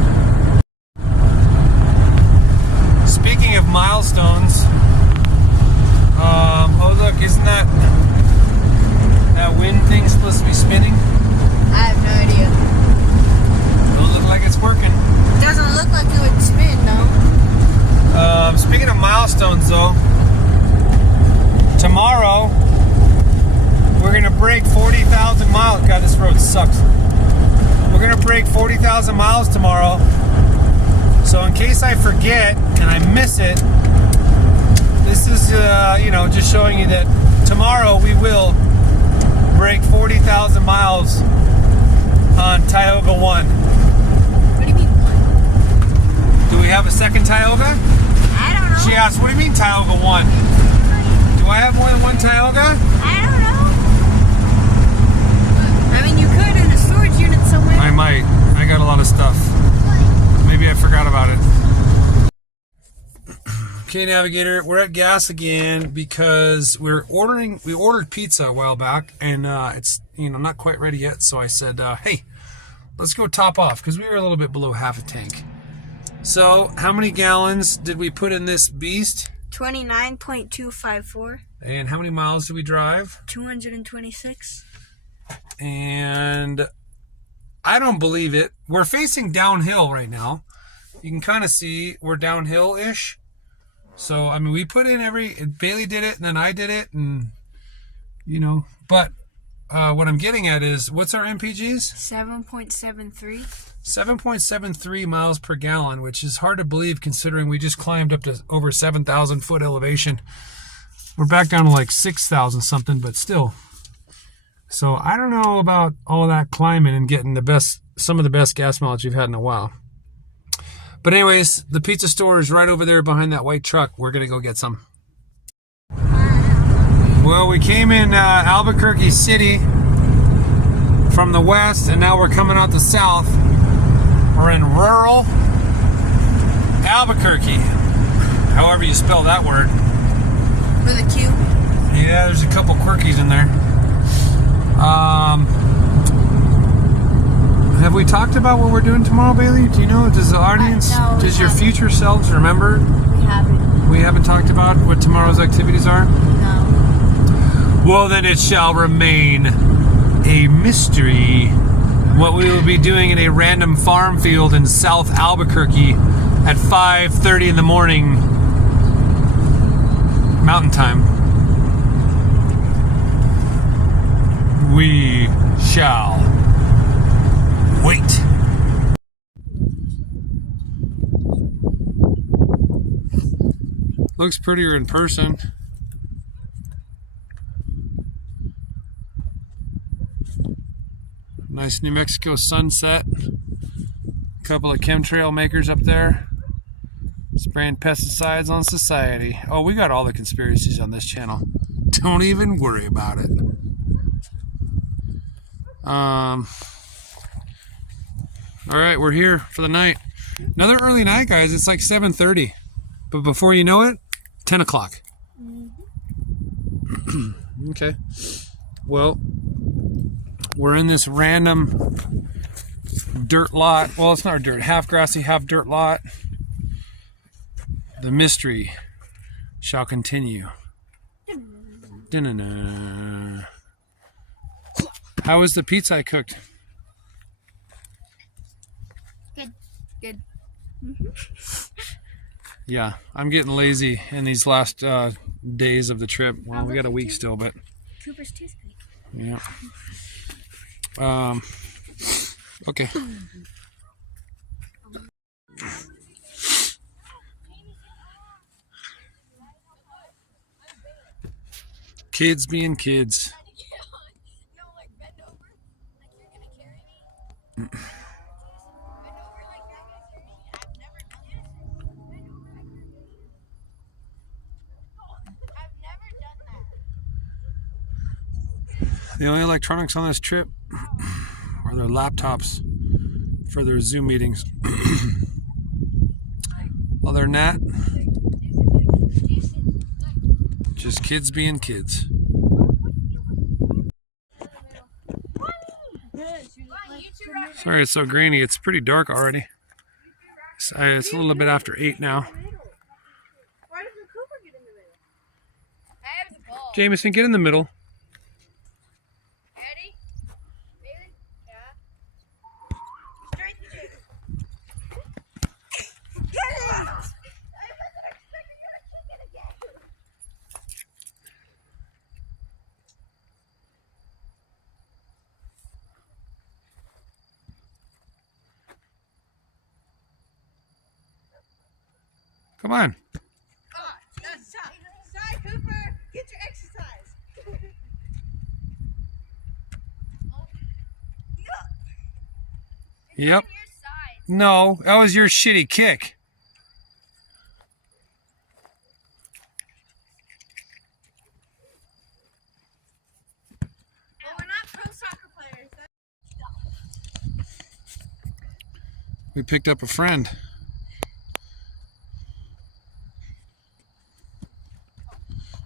Speaking of milestones, oh look, isn't that wind thing supposed to be spinning? I have no idea. Don't look like it's to break 40,000 miles tomorrow. So in case I forget and I miss it, this is, you know, just showing you that tomorrow we will break 40,000 miles on Tioga 1. What do you mean one? Do we have a second Tioga? I don't know. She asked, what do you mean Tioga 1? Do I have more than one Tioga? I don't know. I mean, you could in a storage unit somewhere. I might. I got a lot of stuff. Maybe I forgot about it. Okay, Navigator, we're at gas again because we ordered pizza a while back, and it's, you know, not quite ready yet. So I said, hey, let's go top off because we were a little bit below half a tank. So how many gallons did we put in this beast? 29.254. And how many miles did we drive? 226. And I don't believe it. We're facing downhill right now. You can kind of see we're downhill-ish. So, I mean, we put in Bailey did it, and then I did it, and, you know. But what I'm getting at is, what's our MPGs? 7.73. 7.73 miles per gallon, which is hard to believe considering we just climbed up to over 7,000 foot elevation. We're back down to like 6,000 something, but still. So I don't know about all of that climbing and getting some of the best gas mileage you've had in a while. But anyways, the pizza store is right over there behind that white truck. We're going to go get some. Well, we came in Albuquerque City from the west, and now we're coming out the south. We're in rural Albuquerque. However you spell that word. With a Q? Yeah, there's a couple quirkies in there. Have we talked about what we're doing tomorrow, Bailey? Do you know? Does the audience, no, does your haven't. future selves remember? We haven't. We haven't talked about what tomorrow's activities are? No. Well, then it shall remain a mystery. What we will be doing in a random farm field in South Albuquerque at 5:30 in the morning, Mountain Time. We shall wait. Looks prettier in person. Nice New Mexico sunset. A couple of chemtrail makers up there. Spraying pesticides on society. Oh, we got all the conspiracies on this channel. Don't even worry about it. Alright, we're here for the night. Another early night, guys. It's like 7:30. But before you know it, 10 o'clock. Okay. Well, we're in this random dirt lot. Well, it's not dirt. Half grassy, half dirt lot. The mystery shall continue. Da-na-na. How was the pizza I cooked? Good. Yeah, I'm getting lazy in these last days of the trip. Well, we got a week still, but Cooper's toothpick. yeah. Okay. Kids being kids. The only electronics on this trip are their laptops for their Zoom meetings. Other than that, just kids being kids. Sorry it's so grainy. It's pretty dark already. It's a little bit after 8 now. Why doesn't Cooper get in the middle? I have the ball. Jameson, get in the middle. Ready? Bailey? Yeah. Straight to Jason. Get it! I wasn't expecting you to kick it again. Come on. Oh, that's tough. Sorry, Cooper. Get your exercise. Yep. No, that was your shitty kick. Well, we're not pro soccer players. We picked up a friend.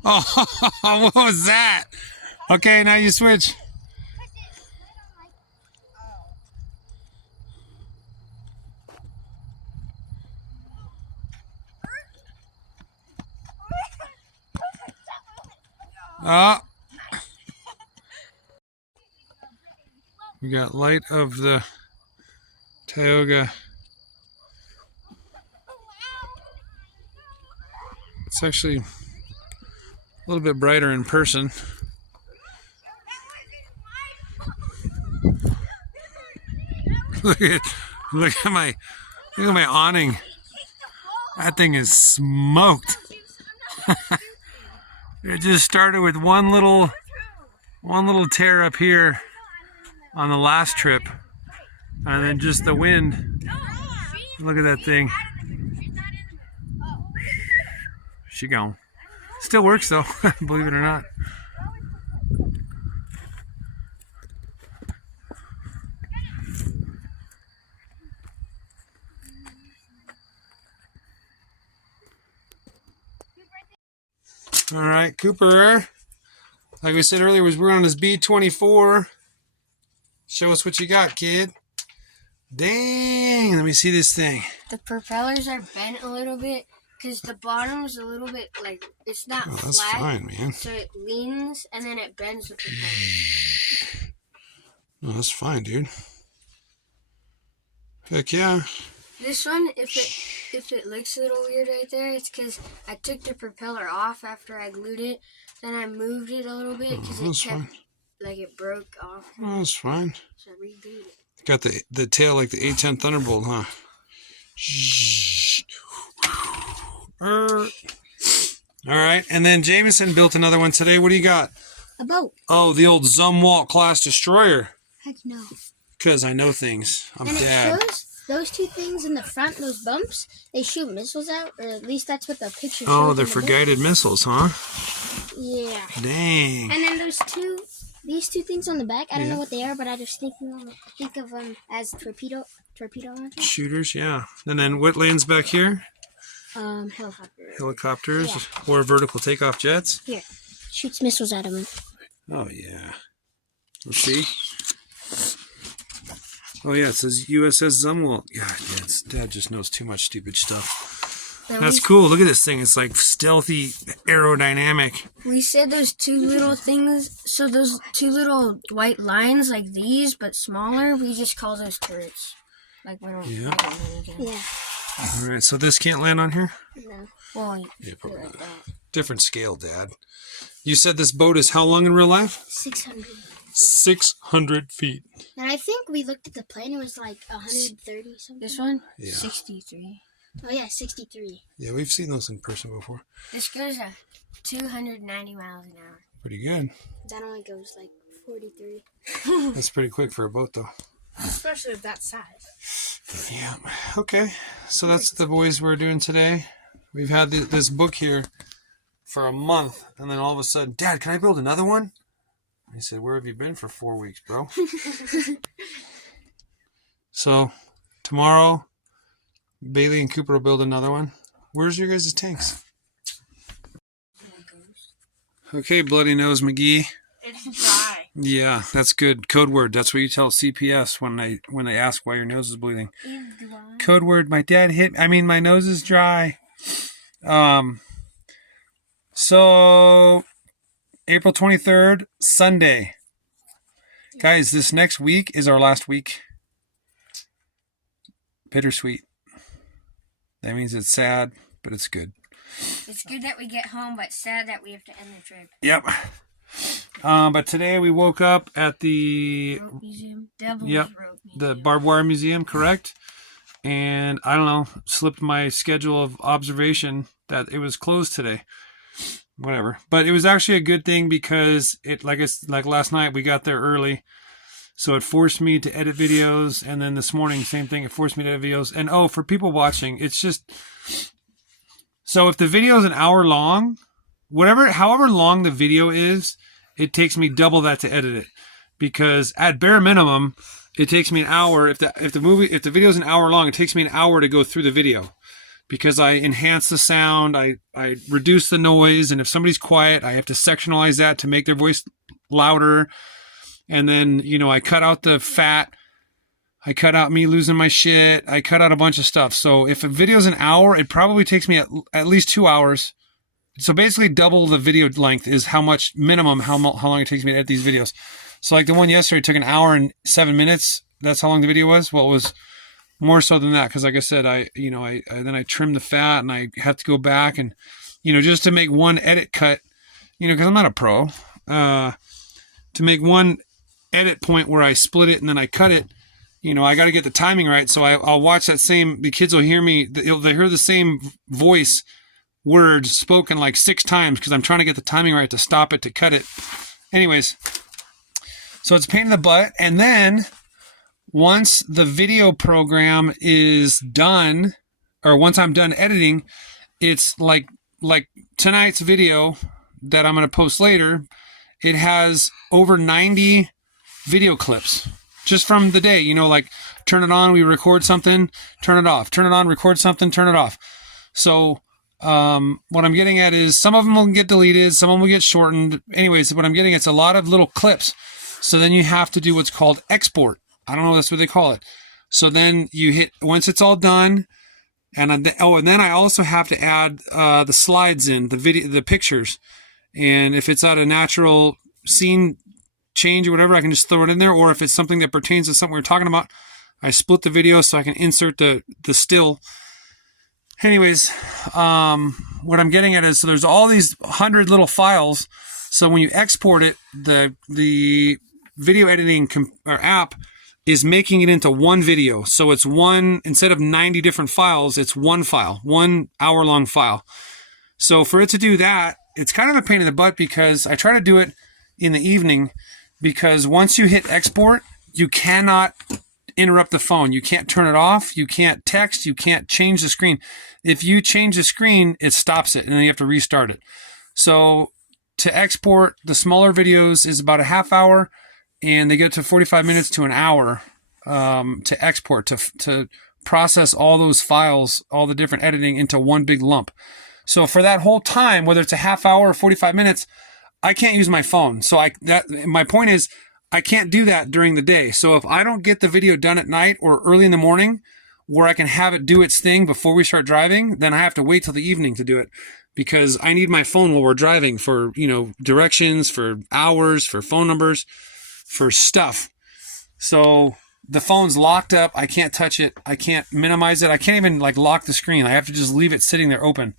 Oh, what was that? Okay, now you switch. Oh. We got light of the Tioga. It's actually a little bit brighter in person. look at my awning. That thing is smoked. It just started with one little tear up here on the last trip, and then just the wind. Look at that thing. She gone. Still works though, believe it or not. All right, Cooper. Like we said earlier, we're on this B24. Show us what you got, kid. Dang, let me see this thing. The propellers are bent a little bit because the bottom's a little bit like it's not Oh, that's flat. fine, man. So it leans and then it bends the propeller. Oh, that's fine, dude. Heck yeah. This one, if it looks a little weird right there, it's because I took the propeller off after I glued it. Then I moved it a little bit because it kept, like it broke off. Oh, that's fine. So I reglued it. Got the tail like the A10 Thunderbolt, huh? All right, and then Jameson built another one today. What do you got? A boat. Oh, the old Zumwalt class destroyer. Heck no. Because I know things. I'm And dad. it shows those two things in the front, those bumps, they shoot missiles out, or at least that's what the picture shows. Oh, they're in the for book. guided missiles, huh? Yeah. Dang. And then these two things on the back, I don't know what they are, but I just think of them as torpedo launchers. Shooters, yeah. And then what lands back here? Helicopter. Helicopters or vertical takeoff jets? Here. Shoots missiles out of them. Oh, yeah. Let's see. Oh, yeah, it says USS Zumwalt. God, Dad just knows too much stupid stuff. That's cool. Look at this thing. It's like stealthy aerodynamic. We said those two little things, so those two little white lines like these, but smaller, we just call those turrets. Like we don't Yeah. Yeah. All right, so this can't land on here? No. Well, Yeah, probably like not. that. Different scale, Dad. You said this boat is how long in real life? 600. 600 feet. And I think we looked at the plane, it was like 130 something. This one, Yeah. 63. Oh yeah, 63. Yeah, we've seen those in person before. This goes at 290 miles an hour. Pretty good. That only goes like 43. That's pretty quick for a boat, though. Especially with that size. Yeah. Okay. So that's the boys we're doing today. We've had this book here for a month, and then all of a sudden, Dad, can I build another one? I said, where have you been for 4 weeks, bro? So tomorrow, Bailey and Cooper will build another one. Where's your guys' tanks? Okay, Bloody Nose McGee. It's dry. Yeah, that's good. Code word. That's what you tell CPS when they ask why your nose is bleeding. Code word. My dad hit. My nose is dry. So April 23rd, Sunday. Guys, this next week is our last week. Bittersweet. That means it's sad, but it's good. It's good that we get home, but sad that we have to end the trip. Yep. But today we woke up at the Rope museum. Devil's Yep. Rope Museum. the barbed wire museum, correct? and I don't know, slipped my schedule of observation that it was closed today. Whatever. But it was actually a good thing because it, like last night, we got there early. So it forced me to edit videos. And then this morning, same thing. It forced me to edit videos. And oh, for people watching, it's just, so if the video is an hour long, however long the video is, it takes me double that to edit it. Because at bare minimum, it takes me an hour. If the video is an hour long, it takes me an hour to go through the video. Because I enhance the sound, I reduce the noise, and if somebody's quiet, I have to sectionalize that to make their voice louder. And then, you know, I cut out the fat, I cut out me losing my shit, I cut out a bunch of stuff. So if a video's an hour, it probably takes me at least 2 hours. So basically double the video length is how long it takes me to edit these videos. So like the one yesterday took an hour and 7 minutes. That's how long the video was. Well, it was more so than that, because like I said, then I trimmed the fat, and I have to go back and, you know, just to make one edit cut, you know, because I'm not a pro, to make one edit point where I split it and then I cut it, you know, I got to get the timing right. So I'll watch the kids will hear me, they hear the same voice words spoken like 6 times because I'm trying to get the timing right to stop it, to cut it. Anyways, so it's a pain in the butt. And then once the video program is done, or once I'm done editing, it's like tonight's video that I'm going to post later. It has over 90 video clips just from the day, you know, like turn it on, we record something, turn it off, turn it on, record something, turn it off. So, what I'm getting at is some of them will get deleted, some of them will get shortened. Anyways, what I'm getting, it's a lot of little clips. So then you have to do what's called export. I don't know, that's what they call it. So then you hit, once it's all done, and then I also have to add the slides in, the pictures. And if it's at a natural scene change or whatever, I can just throw it in there. Or if it's something that pertains to something we're talking about, I split the video so I can insert the still. Anyways, what I'm getting at is, so there's all these 100 little files. So when you export it, the video editing app is making it into one video. So it's one, instead of 90 different files, it's one file, 1 hour-long file. So for it to do that, it's kind of a pain in the butt, because I try to do it in the evening, because once you hit export, you cannot interrupt the phone. You can't turn it off. You can't text. You can't change the screen. If you change the screen, it stops it, and then you have to restart it. So to export the smaller videos is about a half hour, and they get to 45 minutes to an hour to export, to process all those files, all the different editing into one big lump. So for that whole time, whether it's a half hour or 45 minutes, I can't use my phone. So my point is, I can't do that during the day. So if I don't get the video done at night or early in the morning, where I can have it do its thing before we start driving, then I have to wait till the evening to do it, because I need my phone while we're driving for, you know, directions, for hours, for phone numbers, for stuff. So the phone's locked up. I can't touch it. I can't minimize it. I can't even like lock the screen. I have to just leave it sitting there open.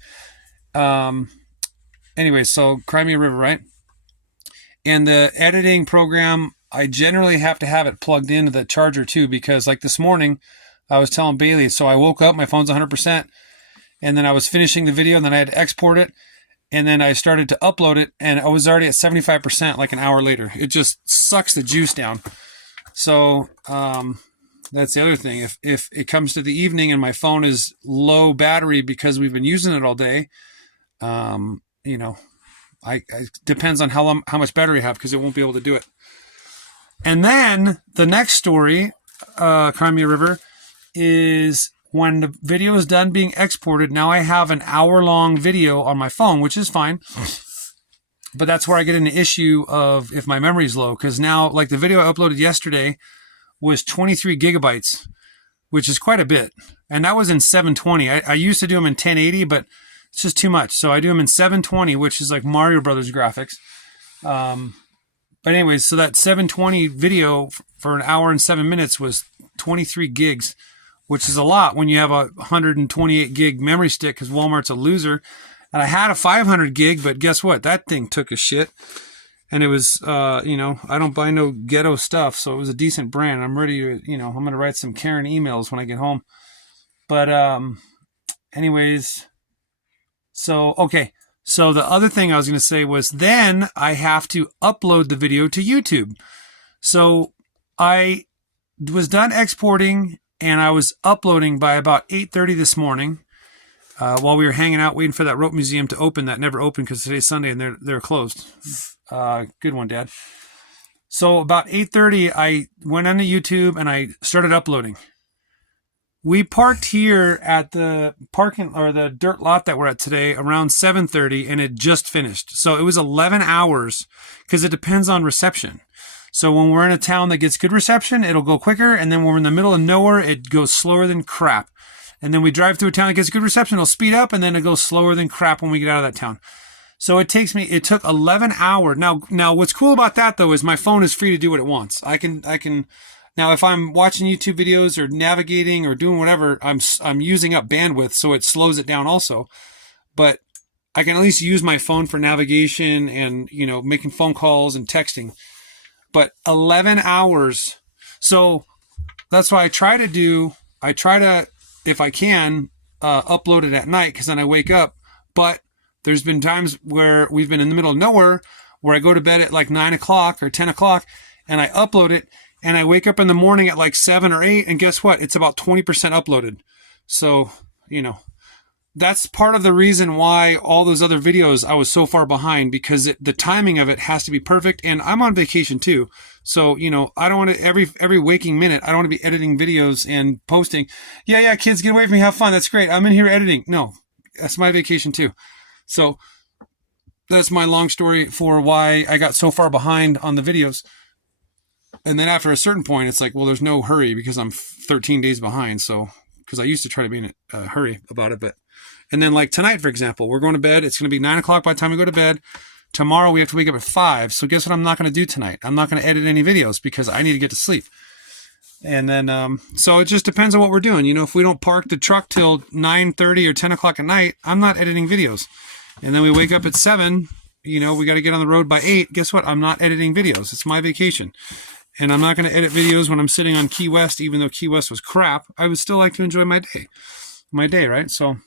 Anyway, so Crimea River, right? And the editing program, I generally have to have it plugged into the charger too, because like this morning, I was telling Bailey, so I woke up, my phone's 100%, and then I was finishing the video, and then I had to export it, and then I started to upload it, and I was already at 75% like an hour later. It just sucks the juice down. So that's the other thing. If it comes to the evening and my phone is low battery because we've been using it all day, you know, I depends on how much battery I have, because it won't be able to do it. And then the next story, Crimea River, is when the video is done being exported. Now I have an hour-long video on my phone, which is fine. But that's where I get an issue of if my memory's low, because now, like the video I uploaded yesterday was 23 gigabytes, which is quite a bit. And that was in 720. I used to do them in 1080, but it's just too much. So I do them in 720, which is like Mario Brothers graphics. But anyways, so that 720 video for an hour and 7 minutes was 23 gigs, which is a lot when you have a 128 gig memory stick, because Walmart's a loser. And I had a 500 gig, but guess what? That thing took a shit. And it was, you know, I don't buy no ghetto stuff, so it was a decent brand. I'm ready to, you know, I'm going to write some Karen emails when I get home. But anyways, so okay. So the other thing I was going to say was then I have to upload the video to YouTube. So I was done exporting and I was uploading by about 8:30 this morning while we were hanging out waiting for that rope museum to open. That never opened because today's Sunday and they're closed. Good one, Dad. So about 8:30 I went onto YouTube and I started uploading. We parked here at the parking or the dirt lot that we're at today around 7:30 and it just finished. So it was 11 hours because it depends on reception. So when we're in a town that gets good reception, it'll go quicker. And then when we're in the middle of nowhere, it goes slower than crap. And then we drive through a town that gets good reception, it'll speed up and then it goes slower than crap when we get out of that town. So it took 11 hours. Now what's cool about that though is my phone is free to do what it wants. I can now, if I'm watching YouTube videos or navigating or doing whatever, I'm using up bandwidth, so it slows it down also. But I can at least use my phone for navigation and, making phone calls and texting. But 11 hours. So that's why I try to, if I can, upload it at night because then I wake up. But there's been times where we've been in the middle of nowhere where I go to bed at like 9 o'clock or 10 o'clock and I upload it. And I wake up in the morning at like 7 or 8, and guess what? It's about 20% uploaded. So, that's part of the reason why all those other videos I was so far behind, because the timing of it has to be perfect. And I'm on vacation too. So, I don't want to, every waking minute, I don't want to be editing videos and posting. Yeah, kids, get away from me. Have fun. That's great. I'm in here editing. No, that's my vacation too. So that's my long story for why I got so far behind on the videos. And then after a certain point, it's like, well, there's no hurry because I'm 13 days behind. So, because I used to try to be in a hurry about it. And then like tonight, for example, we're going to bed. It's going to be 9 o'clock by the time we go to bed. Tomorrow we have to wake up at 5. So guess what I'm not going to do tonight? I'm not going to edit any videos because I need to get to sleep. And then, so it just depends on what we're doing. If we don't park the truck till 9:30 or 10 o'clock at night, I'm not editing videos. And then we wake up at 7, we got to get on the road by 8. Guess what? I'm not editing videos. It's my vacation. And I'm not going to edit videos when I'm sitting on Key West, even though Key West was crap. I would still like to enjoy my day, right? So,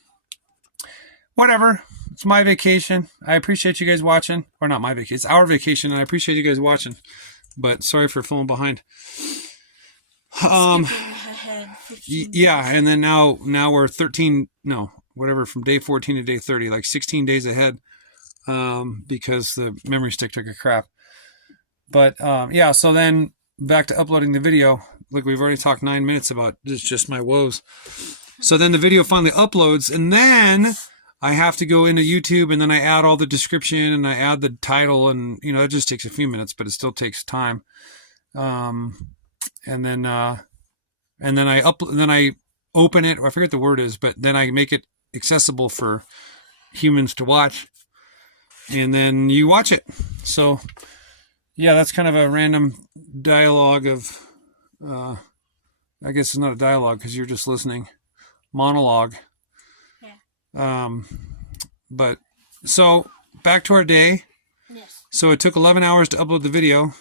whatever. It's my vacation. I appreciate you guys watching. Or not my vacation. It's our vacation, and I appreciate you guys watching. But sorry for falling behind. Yeah, and then now we're from day 14 to day 30, like 16 days ahead, because the memory stick took a crap. But yeah, so then back to uploading the video. Look, we've already talked 9 minutes about just my woes. So then the video finally uploads, and then I have to go into YouTube, and then I add all the description, and I add the title, and it just takes a few minutes, but it still takes time. And then I open it, or I forget the word is, but then I make it accessible for humans to watch, and then you watch it. So yeah, that's kind of a random dialogue of, I guess it's not a dialogue because you're just listening, monologue. Yeah. But so back to our day. Yes. So it took 11 hours to upload the video.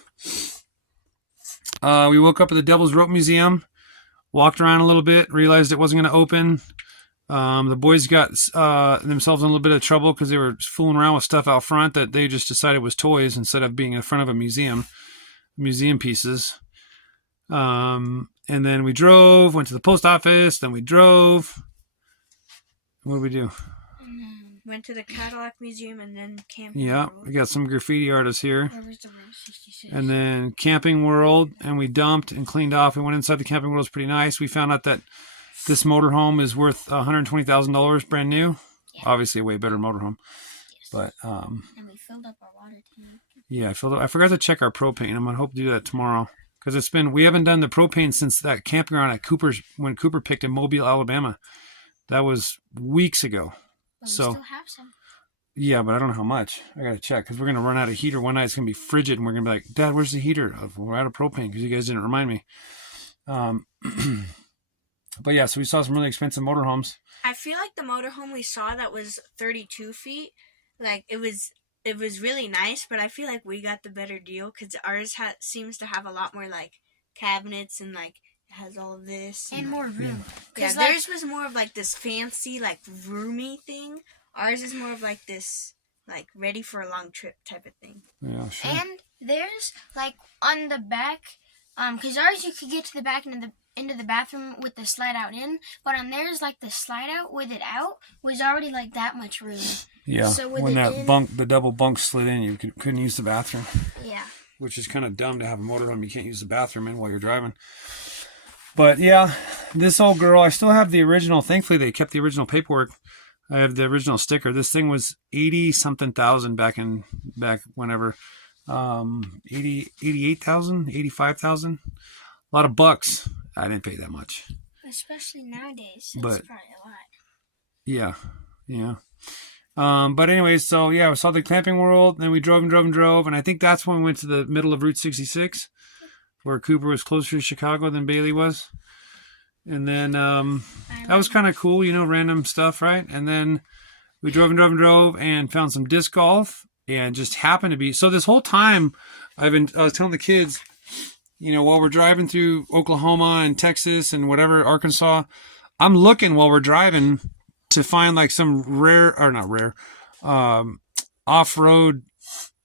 We woke up at the Devil's Rope Museum, walked around a little bit, realized it wasn't going to open. The boys got themselves in a little bit of trouble because they were fooling around with stuff out front that they just decided was toys instead of being in front of a museum pieces. And then we drove, went to the post office, then we drove. What did we do? Went to the Cadillac Museum and then Camping Yeah, World. we got some graffiti artists here. Where was the road 66? And then Camping World, and we dumped and cleaned off. We went inside the Camping World. It was pretty nice. We found out that this motorhome is worth $120,000 brand new. Yeah. Obviously a way better motorhome. Yes. But And we filled up our water tank. yeah, I forgot to check our propane. I'm gonna hope to do that tomorrow. Because we haven't done the propane since that campground at when Cooper picked in Mobile, Alabama. That was weeks ago. But So- we still have some. Yeah, but I don't know how much. I gotta check because we're gonna run out of heater one night. It's gonna be frigid, and we're gonna be like, "Dad, where's the heater?" We're out of propane because you guys didn't remind me. But yeah, so we saw some really expensive motorhomes. I feel like the motorhome we saw that was 32 feet, like it was really nice, but I feel like we got the better deal because ours seems to have a lot more like cabinets and like has all this And more room. Yeah, 'Cause, like, theirs was more of like this fancy, like roomy thing. Ours is more of like this, like ready for a long trip type of thing. Yeah, sure. and there's like on the back, because ours you could get to the back into the bathroom with the slide out in, but on theirs like the slide out with it out was already like that much room. Yeah, So with when it that in- the double bunk slid in, you couldn't use the bathroom, Yeah. which is kind of dumb to have a motorhome you can't use the bathroom in while you're driving. But yeah, this old girl, I still have the original. Thankfully, they kept the original paperwork. I have the original sticker. This thing was 80-something thousand back whenever. 88,000, 85,000. A lot of bucks. I didn't pay that much. Especially nowadays. It's But- probably a lot. Yeah. But anyway, so yeah, we saw the Camping World, then we drove, and I think that's when we went to the middle of Route 66, where Cooper was closer to Chicago than Bailey was. And then that was kind of cool, random stuff, right? And then we drove and found some disc golf, and just happened to be, so this whole time I was telling the kids, while we're driving through Oklahoma and Texas and whatever, Arkansas, I'm looking while we're driving to find like some off-road,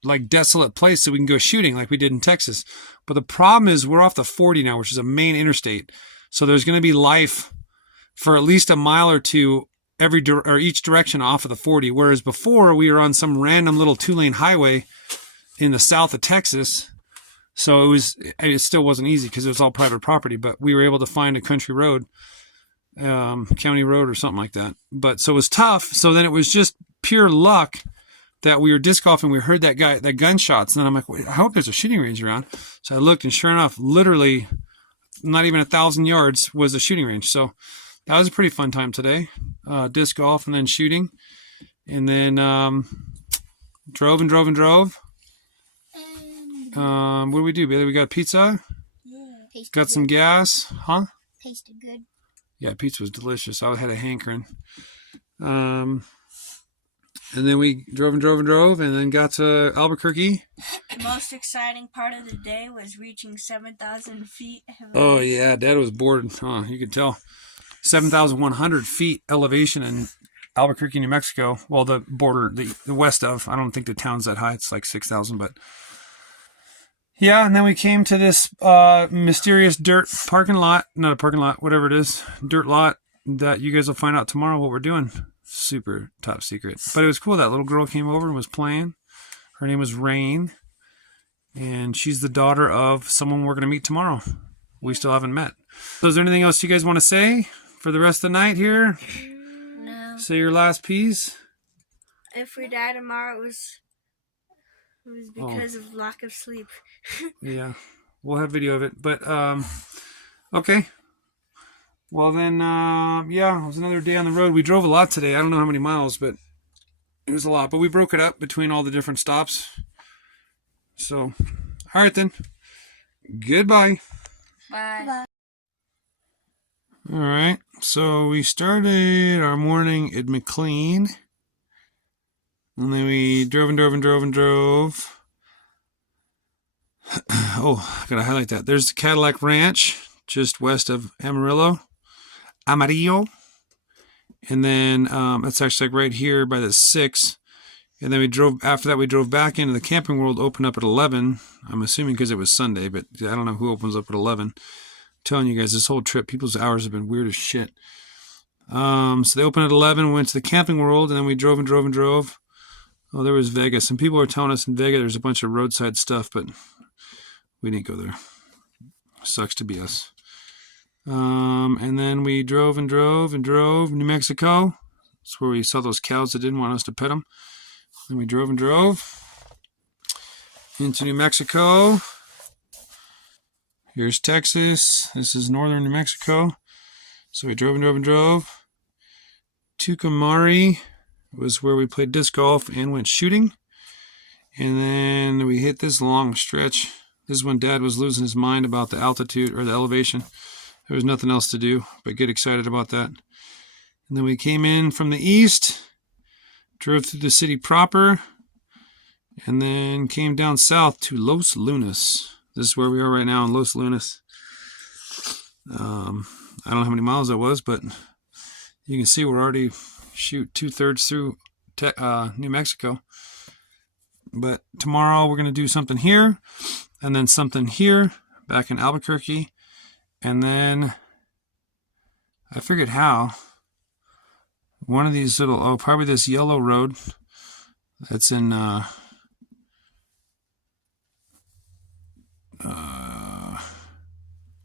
like desolate place so we can go shooting like we did in Texas. But the problem is we're off the 40 now, which is a main interstate. So there's going to be life for at least a mile or two each direction off of the 40. Whereas before we were on some random little 2-lane highway in the south of Texas. So it still wasn't easy because it was all private property, but we were able to find a country road, county road or something like that. But so it was tough. So then it was just pure luck that we were disc golfing. We heard that gunshots. And then I'm like, wait, I hope there's a shooting range around. So I looked, and sure enough, literally not even 1,000 yards was a shooting range. So that was a pretty fun time today. Disc golf and then shooting. And then drove. What do we do, Bailey? We got pizza. Yeah. Got some gas. Huh? Tasted good. Yeah, pizza was delicious. I had a hankering. And then we drove, and then got to Albuquerque. The most exciting part of the day was reaching 7,000 feet. Oh, yeah. Dad was bored. Huh, you could tell. 7,100 feet elevation in Albuquerque, New Mexico. Well, the border, the west of. I don't think the town's that high. It's like 6,000, but... Yeah, and then we came to this mysterious dirt parking lot. Not a parking lot, whatever it is. Dirt lot that you guys will find out tomorrow what we're doing. Super top secret. But it was cool. That little girl came over and was playing. Her name was Rain. And she's the daughter of someone we're going to meet tomorrow. We still haven't met. So is there anything else you guys want to say for the rest of the night here? No. Say your last piece. If we die tomorrow, it was because of lack of sleep. Yeah, we'll have video of it. But, okay. Well, then, yeah, it was another day on the road. We drove a lot today. I don't know how many miles, but it was a lot. But we broke it up between all the different stops. So, all right then. Goodbye. Bye. All right. So we started our morning at McLean. And then we drove. Oh, I gotta highlight that. There's the Cadillac Ranch, just west of Amarillo. And then it's actually like right here by the 6. And then after that we drove back into the Camping World, opened up at 11. I'm assuming because it was Sunday, but I don't know who opens up at 11. I'm telling you guys, this whole trip, people's hours have been weird as shit. So they opened at 11, went to the Camping World, and then we drove. Oh, there was Vegas. And people are telling us in Vegas there's a bunch of roadside stuff, but we didn't go there. Sucks to be us. And then we drove. New Mexico. That's where we saw those cows that didn't want us to pet them. Then we drove into New Mexico. Here's Texas. This is northern New Mexico. So we drove. Tucumari was where we played disc golf and went shooting. And then we hit this long stretch. This is when Dad was losing his mind about the altitude or the elevation. There was nothing else to do but get excited about that. And then we came in from the east, drove through the city proper, and then came down south to Los Lunas. This is where we are right now in Los Lunas. I don't know how many miles that was, but you can see we're already 2/3 through New Mexico. But tomorrow we're going to do something here, and then something here back in Albuquerque, and then I figured how one of these little, probably this yellow road that's in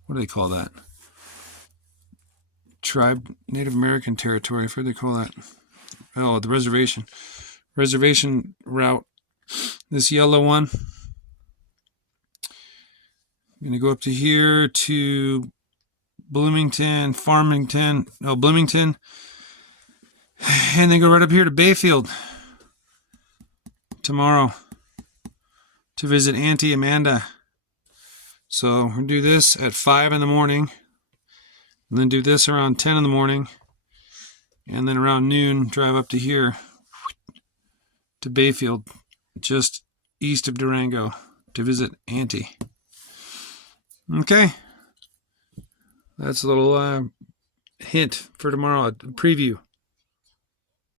what do they call that? Native American territory. I forget what they call that. Oh, the reservation. Reservation route. This yellow one. I'm going to go up to here to Bloomington, Bloomington. And then go right up here to Bayfield tomorrow to visit Auntie Amanda. So we'll do this at 5 in the morning, and then do this around 10 in the morning, and then around noon drive up to here to Bayfield, just east of Durango, to visit Auntie. Okay, that's a little hint for tomorrow, a preview.